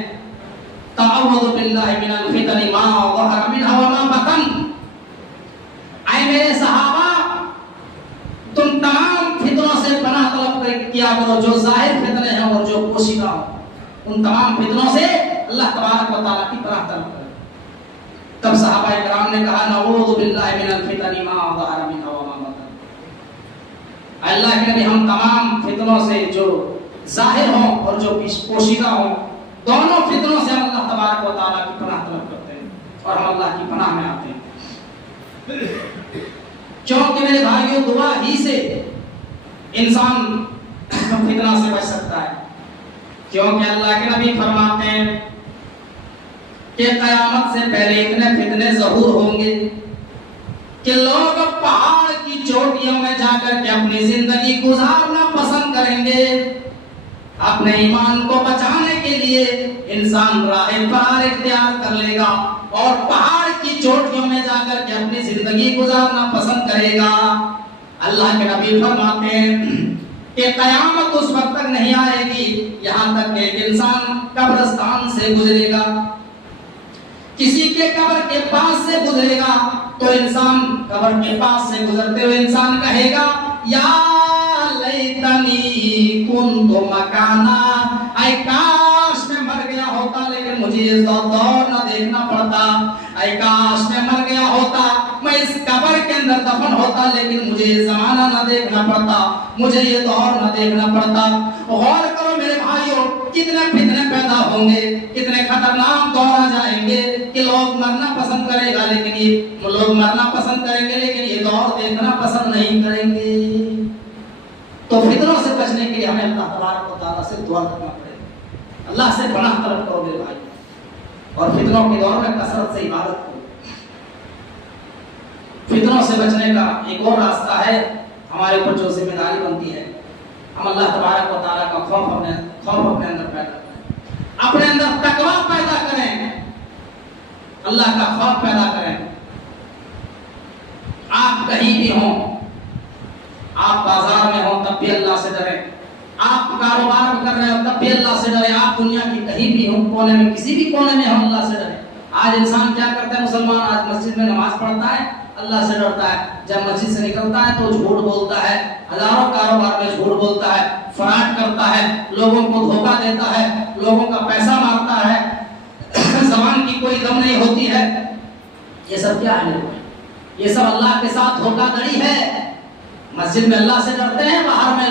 तअव्वज़ु बिल्लाहि मिनल फितनि मा ज़हरा मिनहा व मा बतन। ऐ मेरे सहाबा, तुम तमाम फितनों से पनाह तलब किया करो, जो जाहिर फितने हैं और जो पोशीदा हो, उन तमाम फितनों से अल्लाह तबारक व तआला की पनाह तलब करें। तब सहाबा इकराम ने कहा, नऊज़ु बिल्लाहि मिनल फितनि मा ज़हरा मिनहा व मा बतन। अल्लाह के नबी, हम तमाम फितनों से जो जाहिर हों और जो पोशीदा हों, दोनों फितनों से हम अल्लाह तबारक व तआला की पनाह तलब करते हैं और हम अल्लाह की पनाह में आते हैं। क्योंकि मेरे भाइयों, दुआ ही से इंसान फितना से बच सकता है। क्योंकि अल्लाह के नबी फरमाते हैं कि क़यामत से पहले इतने फितने ज़हूर होंगे कि लोग पहाड़ की चोटियों में जाकर के अपनी जिंदगी गुजारना पसंद करेंगे। अपने ईमान को बचाने के लिए इंसान राह पार इख्तियार कर लेगा और पहाड़ की चोटियों में जाकर के अपनी जिंदगी गुजारना पसंद करेगा। अल्लाह के नबी फरमाते हैं कि क़यामत उस वक्त तक नहीं आएगी यहाँ तक कि एक इंसान कब्रिस्तान से गुजरेगा, किसी के कब्र के पास से गुजरेगा, तो इंसान कब्र के पास से गुजरते हुए इंसान कहेगा, या लैतनी कुन्तु मकाना, ऐ काश मैं मर गया होता लेकिन मुझे इस दौर न देखना पड़ता। ऐ काश मैं मर गया होता, मैं इस कब्र के अंदर दफन होता लेकिन मुझे ये जमाना न देखना पड़ता, मुझे ये दौर न देखना पड़ता। गौर करो मेरे भाइयों, कितने फितने पैदा होंगे, कितने खतरनाक दौर आ जाएंगे कि लोग मरना पसंद करेगा, लेकिन ये लोग मरना पसंद करेंगे लेकिन ये दौर देखना पसंद नहीं करेंगे। तो फितनों से बचने के लिए हमें अल्लाह तबारक व तआला से दुआ करना पड़ेगा, अल्लाह से पनाह तलब करो मेरे भाई, और फितनों के दौर में कसरत से इबादत करो। फितनों से बचने का एक और रास्ता है, हमारे ऊपर जो जिम्मेदारी बनती है, हम अल्लाह तबारक व तआला का खौफ अपने अंदर पैदा करें, अपने अंदर तकवा पैदा करें, अल्लाह का खौफ पैदा करें। आप कहीं भी हों, आप बाजार में हो तब भी अल्लाह से डरें, आप कारोबार कर रहे हो तब भी अल्लाह से डरें, आप दुनिया की कहीं भी हो, कोने में, किसी भी कोने में हो, अल्लाह से डरें। आज इंसान क्या करता है, मुसलमान आज मस्जिद में नमाज पढ़ता है, अल्लाह से डरता है, जब मस्जिद से निकलता है तो झूठ बोलता है, हजारों कारोबार में झूठ बोलता है, फ्रॉड करता है, लोगों को धोखा देता है, लोगों का पैसा मारता है, ज़बान की कोई दम नहीं होती है। ये सब क्या है? ये सब अल्लाह के साथ धोखाधड़ी है। मस्जिद में अल्लाह से डरते हैं, बाहर में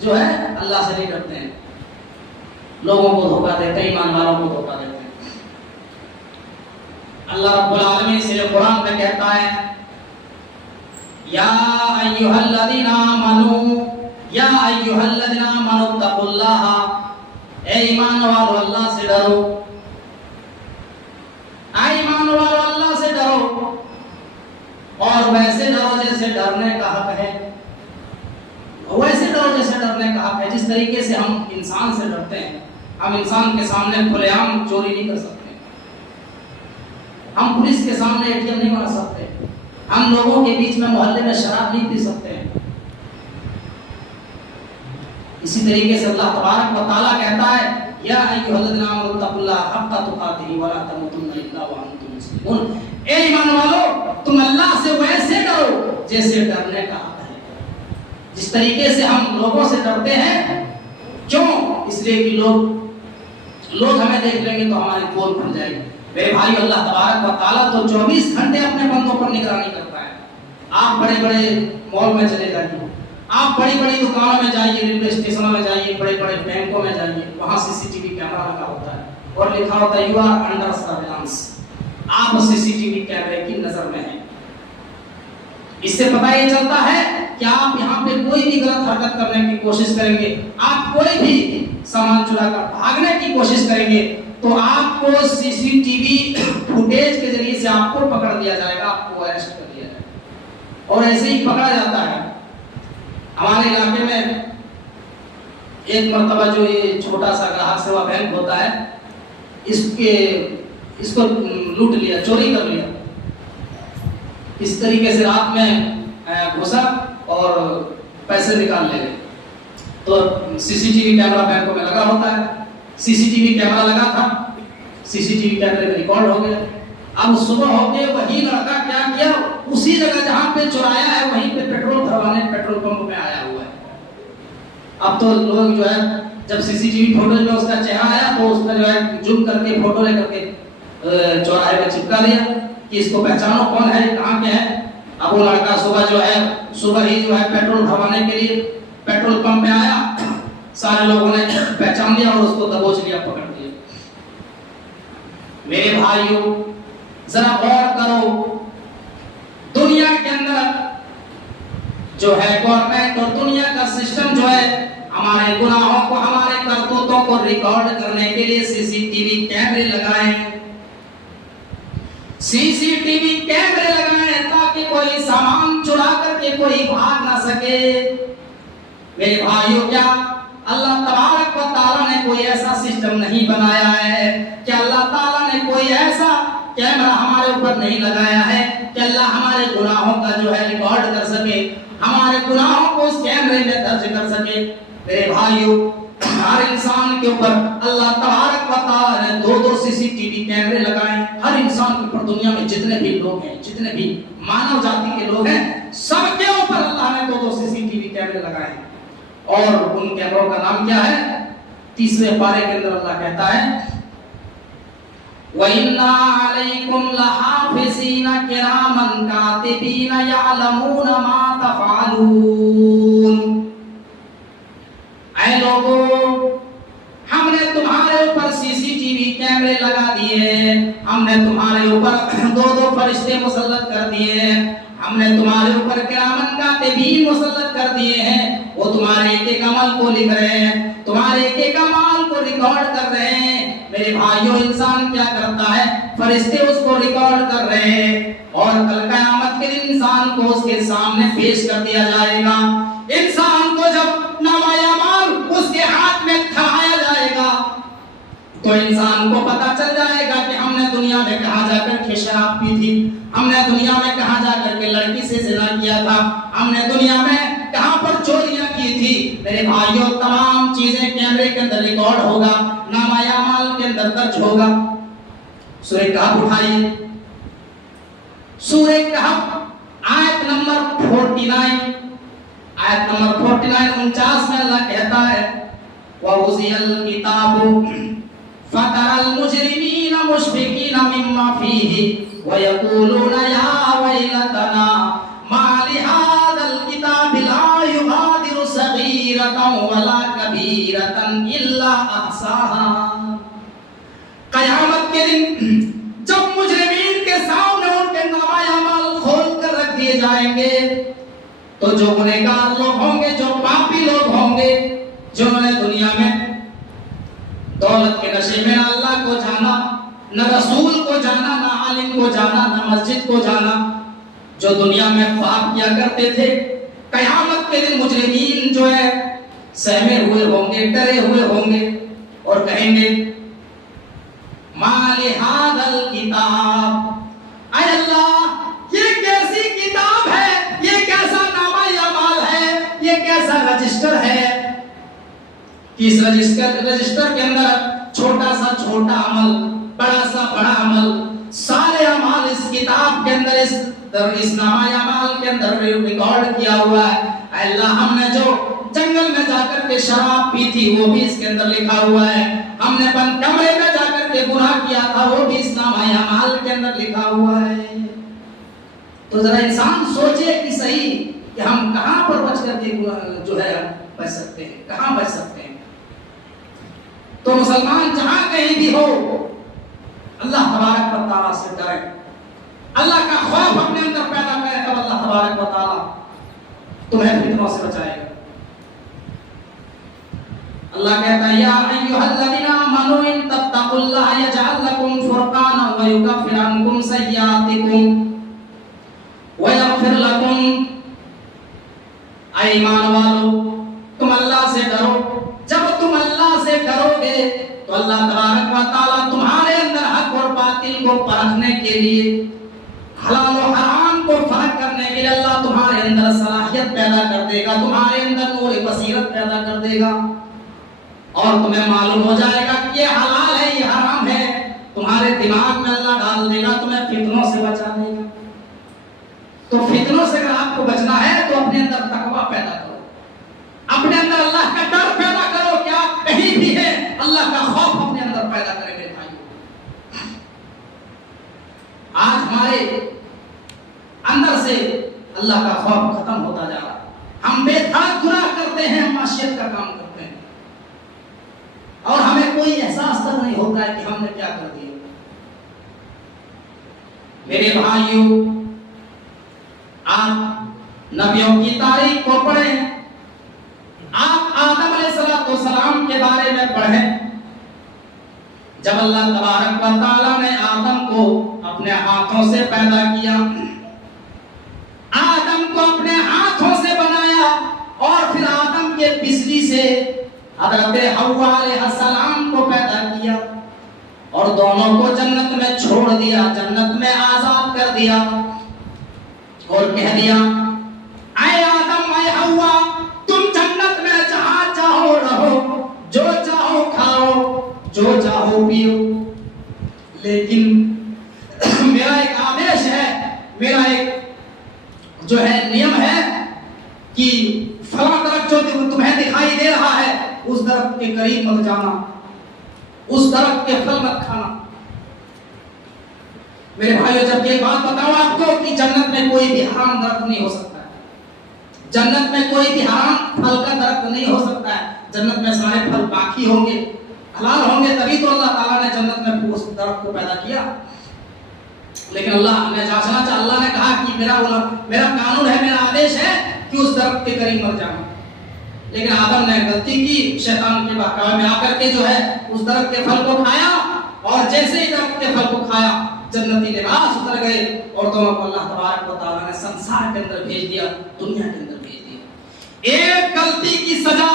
जो है अल्लाह से नहीं डरते हैं, लोगों को धोखा देते हैं, ईमान वालों को धोखा देते हैं। अल्लाह रब्बुल आलमीन इसलिए कुरान में कहता है, या अय्युहल्लज़ीना आमनू तक़ुल्लाह, ए ईमान वालो अल्लाह से डरो, ऐ ईमान वालो अल्लाह से डरो, और वैसे डरो जैसे डरने का हक है, वैसे डरो जैसे डरने का हक है। जिस तरीके से हम इंसान से डरते हैं, हम इंसान के सामने खुलेआम चोरी नहीं कर सकते, हम पुलिस के सामने एटीएम नहीं मार सकते, हम लोगों के बीच में मोहल्ले में शराब नहीं पी सकते हैं। इसी तरीके से अल्लाह तबारक व तआला कहता है, या अय्युहल्लज़ीना आमनू तक़ुल्लाह हक़्क़ तुक़ातिही व ला तमूतुन्ना इल्ला व अंतुम मुस्लिमून, ए ईमान वालो तुम अल्लाह से वैसे डरो जैसे डरने का हक है। जिस तरीके से हम लोगों से डरते हैं, क्यों? इसलिए कि लोग हमें देख लेंगे तो हमारी पोल खुल जाएगी। मेरे भाई, अल्लाह तबारक व तआला तो 24 घंटे अपने बंदों पर निगरानी करता है। आप बड़े बड़े मॉल में चले जाइए, आप बड़ी बड़ी दुकानों में जाइए, रेलवे स्टेशनों में जाइए, बड़े बड़े बैंकों में जाइए, वहां सीसीटीवी कैमरा लगा होता है और लिखा होता है यू आर अंडर सर्विलांस, आप सीसीटीवी कैमरे की नजर में हैं। इससे पता ये चलता है कि आप यहाँ पे कोई भी गलत हरकत करने की कोशिश करेंगे, आप कोई भी सामान चुराकर भागने की कोशिश करेंगे, तो आपको सीसीटीवी फुटेज के जरिए से आपको पकड़ लिया जाएगा, आपको अरेस्ट कर लिया जाएगा, और ऐसे ही पकड़ा जाता है। हमारे इलाके में एक मर्तबा जो ये छोटा सा ग्राहक सेवा बैंक होता है, इसको लूट लिया, चोरी कर लिया। इस तरीके से रात में घुसा और पैसे निकाल ले गए। तो सीसीटीवी कैमरा बैंकों में लगा होता है, सीसीटीवी कैमरा लगा था, सीसीटीवी कैमरे में रिकॉर्ड हो गया। अब सुबह होके वही लड़का क्या किया, उसी जगह जहां पे चुराया है वहीं पे पेट्रोल भरवाने पेट्रोल पंप में आया हुआ है। अब तो लोग जो है, जब सीसीटीवी फोटोज में उसका चेहरा आया तो उसका जो है जूम करके फोटो लेकर के चौराहे में चिपका दिया कि इसको पहचानो कौन है, कहाँ के है। अब वो लड़का सुबह ही जो है पेट्रोल भरवाने के लिए पेट्रोल पंप में आया, सारे लोगों ने पहचान लिया और उसको दबोच लिया, पकड़ लिया। मेरे भाइयों, जरा गौर करो, दुनिया के अंदर जो है गवर्नमेंट और दुनिया का सिस्टम जो है हमारे गुनाहों को, हमारे करतूतों को रिकॉर्ड करने के लिए सीसीटीवी कैमरे लगाए, सीसीटीवी कैमरे लगाए ताकि कोई सामान चुरा करके कोई भाग ना सके। मेरे भाइयों, क्या अल्लाह तबारक व तआला ने कोई ऐसा सिस्टम नहीं बनाया है? क्या अल्लाह ताला ने कोई ऐसा कैमरा हमारे ऊपर नहीं लगाया है कि अल्लाह हमारे गुनाहों का जो है रिकॉर्ड कर सके, हमारे गुनाहों को उस कैमरे में दर्ज कर सके? मेरे भाइयों, हर इंसान के ऊपर अल्लाह तबारक व तआला ने 2-2 सीसीटीवी कैमरे लगाए। हर इंसान के ऊपर, दुनिया में जितने भी लोग हैं, जितने भी मानव जाति के लोग हैं, सबके ऊपर अल्लाह ने 2-2 सीसीटीवी कैमरे लगाए। और उन कैमरों का नाम क्या है? 3वें पारे के अंदर अल्लाह कहता है, वइन्ना अलैकुम लहाफिज़ीना किरामन कातिबीना यअलमून मा तफ़अलून। ऐ लोगों, हमने फरिश्ते मुसल्लत कर दिए हैं, हमने तुम्हारे ऊपर किरामन कातिबीन मुसल्लत कर दिए हैं, वो तुम्हारे एक एक अमल को लिख रहे हैं, तुम्हारे एक एक अमल को रिकॉर्ड कर रहे हैं। मेरे भाइयों, इंसान क्या करता है, फरिश्ते उसको रिकॉर्ड कर रहे हैं और कल क़यामत के दिन इंसान को उसके सामने पेश कर दिया जाएगा। इंसान को जब नामाए अमाल उसके हाथ में थमाया जाएगा तो इंसान को पता चल जाएगा कि हमने दुनिया में कहां जाकर के शराब पी थी, हमने दुनिया में कहां जाकर के लड़की से ज़िना किया था, हमने दुनिया में कहां पर चोरियां की थी। मेरे भाइयों, तमाम चीजें कैमरे के अंदर रिकॉर्ड होगा, नामाए अमाल के अंदर दर्ज होगा। सूरह कहफ उठाइए, सूरह कहफ आयत नंबर 49, आयत नंबर 49 49 में अल्लाह कहता है, वउज़ियल किताबु फतरल मुजरिमीना मुशफिकीना मिम्मा फीही वयक़ूलूना या वैलतना मा लिहाज़ल किताबि ला युग़ादिरु सग़ीरतन वला कबीरतन इल्ला अहसाहा। क़यामत के दिन जब मुजरिमीन के सामने उनके नामाए अमल खोल कर रख दिए जाएंगे तो जो गुनहगार लोग होंगे, जो पापी लोग होंगे, जिन्होंने दुनिया में दौलत के नशे में अल्लाह को जाना, न रसूल को जाना, न आलिम को जाना, न मस्जिद को जाना, जो दुनिया में पाप किया करते थे, क़यामत के दिन मुजरिमीन जो है सहमे हुए होंगे, डरे हुए होंगे और कहेंगे माले हादल किताब, आय अल्लाह ये कैसी किताब है, ये कैसा नामाए अमाल है, ये कैसा रजिस्टर है कि इस रजिस्टर के अंदर छोटा सा छोटा अमल, बड़ा सा बड़ा अमल, सारे अमाल इस किताब के अंदर, इस नामाए अमाल के अंदर रिकॉर्ड किया हुआ है। अल्लाह, हमने जो जंगल में जाकर के शराब पी थी वो भी इसके अंदर लिखा हुआ है, हमने बंद कमरे में जाकर के गुनाह किया था वो भी इस नामाए अमाल के अंदर लिखा हुआ है। तो जरा इंसान सोचे कि सही कि हम कहां पर बच करके जो है बच सकते हैं, कहां बच सकते हैं। तो मुसलमान जहां कहीं भी हो, अल्लाह तबारक व तआला से डरे, अल्लाह का खौफ अपने अंदर पैदा करे, तब अल्लाह तबारक व तआला तुम्हें फितनों से बचाएगा। अल्लाह कहता है, या अय्युहल्लज़ीना आमनू इन तत्तक़ुल्लाह यजअल लकुम फुरक़ाना व युकफ़िर अन्कुम सय्यातिकुम व यग़फ़िर लकुम। ऐ ईमान वालों, तुम अल्लाह से डरो। जब तुम अल्लाह से डरोगे तो अल्लाह तबारक व तआला तुम्हारे अंदर हक और बातिल को परखने के लिए, हलाल और हराम को फर्क करने के लिए अल्लाह तुम्हारे अंदर सलाहियत पैदा कर देगा, तुम्हारे अंदर नूर बसीरत पैदा कर देगा और तुम्हें मालूम हो जाएगा कि ये हलाल है, ये हराम है। तुम्हारे दिमाग में अल्लाह डाल देगा, तुम्हें फितनों से बचा देगा। तो फितनों से अगर आपको बचना है तो अपने अंदर तकवा पैदा करो, अपने अंदर अल्लाह का डर पैदा करो कि आप कहीं भी हैं, अल्लाह का खौफ अपने अंदर पैदा करें। मेरे भाइयों, आज हमारे अंदर से अल्लाह का खौफ खत्म होता जा रहा है। हम बेधाक गुनाह करते हैं, माशियत का काम करते हैं और हमें कोई एहसास तक नहीं होता है कि हमने क्या कर दिया। मेरे भाइयों, आप नबियों की तारीख को पढ़ें, आप आदम अलैहिस्सलाम के बारे में पढ़ें। जब अल्लाह तबारक व तआला ने आदम को अपने हाथों से पैदा किया, आदम को अपने हाथों से बनाया और फिर आदम के बिजली से हज़रत हव्वा अलैहिस्सलाम को पैदा किया और दोनों को जन्नत में छोड़ दिया, जन्नत में आजाद कर दिया और कह दिया, ऐ आदम, ऐ हव्वा, तुम जन्नत में जहां चाहो रहो, जो चाहो खाओ, जो चाहो पियो, लेकिन मेरा एक आदेश है, मेरा एक जो है नियम है कि फला दरख्त जो तुम्हें दिखाई दे रहा है उस दरख्त के करीब मत जाना, उस दरख्त के फल मत खाना। मेरे भाइयों, जब ये बात बताऊं आपको कि जन्नत में कोई भी हराम दरख्त नहीं हो सकता है, जन्नत में कोई भी हराम फल का दरख्त नहीं हो सकता है, जन्नत में सारे फल बाकी होंगे, हलाल होंगे, तभी तो अल्लाह ताला ने जन्नत में उस दरख्त को पैदा किया। लेकिन अल्लाह ने जांचना चाहा, अल्लाह ने कहा कि मेरा कानून है, मेरा आदेश है कि उस दरख्त के करीब मत जाना। लेकिन आदम ने गलती की, शैतान के बहकावे में आकर के जो है उस दरख्त के फल को खाया, और जैसे ही दरख्त के फल को खाया जन्नती लिबास उतर गए और दोनों को अल्लाह तबारक व तआला ने संसार के अंदर भेज दिया, दुनिया के अंदर भेज दिया। एक गलती की सजा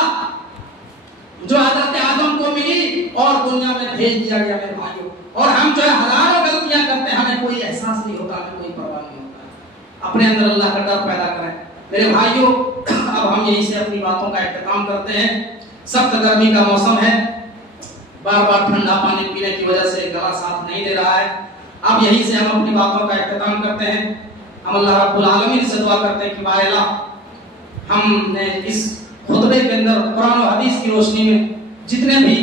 जो हजरत आदम को मिली और दुनिया में भेज दिया गया मेरे भाइयों। और हम जो है हजारों गलतियां करते हैं, हमें कोई एहसास नहीं होता, हमें कोई परवाह नहीं होता। अपने अंदर अल्लाह का डर पैदा करें मेरे भाइयों। अब हम यहीं से अपनी बातों का इख्तिताम करते हैं। सख्त गर्मी का मौसम है, बार बार ठंडा पानी पीने की वजह से गला साथ नहीं दे रहा है। अब यहीं से हम अपनी बातों का इख्तिताम करते हैं। हम अल्लाह रब्बुल आलमीन से दुआ करते हैं कि वाह अल्लाह, हमने इस खुतबे के अंदर कुरान और हदीस की रोशनी में जितने भी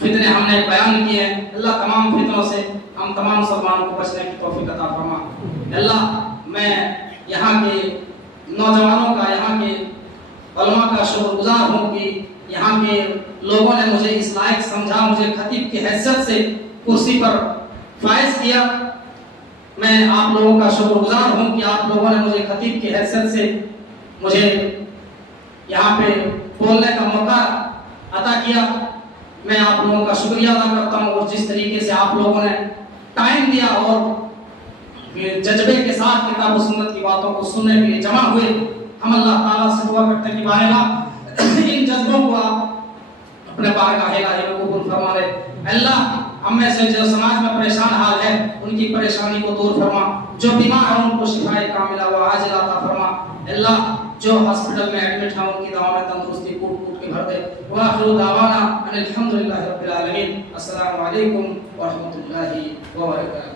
फितने हमने बयान किए हैं, अल्लाह तमाम फितनों से हम तमाम मुसलमानों को बचने की तौफीक अता फरमा। अल्लाह, मैं यहाँ के नौजवानों का, यहाँ के उलमा का शुक्रगुजार हूँ कि यहाँ के लोगों ने मुझे इस लायक समझा, मुझे खतीब की हैसियत से कुर्सी पर फायज किया। मैं आप लोगों का शुक्रगुजार हूँ कि आप लोगों ने मुझे खतीब की हैसियत से मुझे यहाँ पे बोलने का मौका अता किया। मैं आप लोगों का शुक्रिया अदा करता हूँ, और जिस तरीके से आप लोगों ने टाइम दिया और जज्बे के साथ किताब और सुन्नत की बातों को सुनने के लिए जमा हुए, हम अल्लाह ताला से दुआ करते हैं कि बाय अल्लाह इन जज्बों को आप अपने बारगाह इलाही में कबूल फरमा ले। अल्लाह, हम में से जो समाज में परेशान हाल है उनकी परेशानी को दूर फरमा, जो बीमार है उनको शिफाए कामिला व आजिला अता फरमा। अल्लाह, जो हॉस्पिटल में एडमिट हैं उनकी दवा में तंदुरुस्ती कूट कूट के भर दे। व आखिरु दावाना अनिल हम्दुलिल्लाहि रब्बिल आलमीन। अस्सलामु अलैकुम व रहमतुल्लाहि व बरकातहू।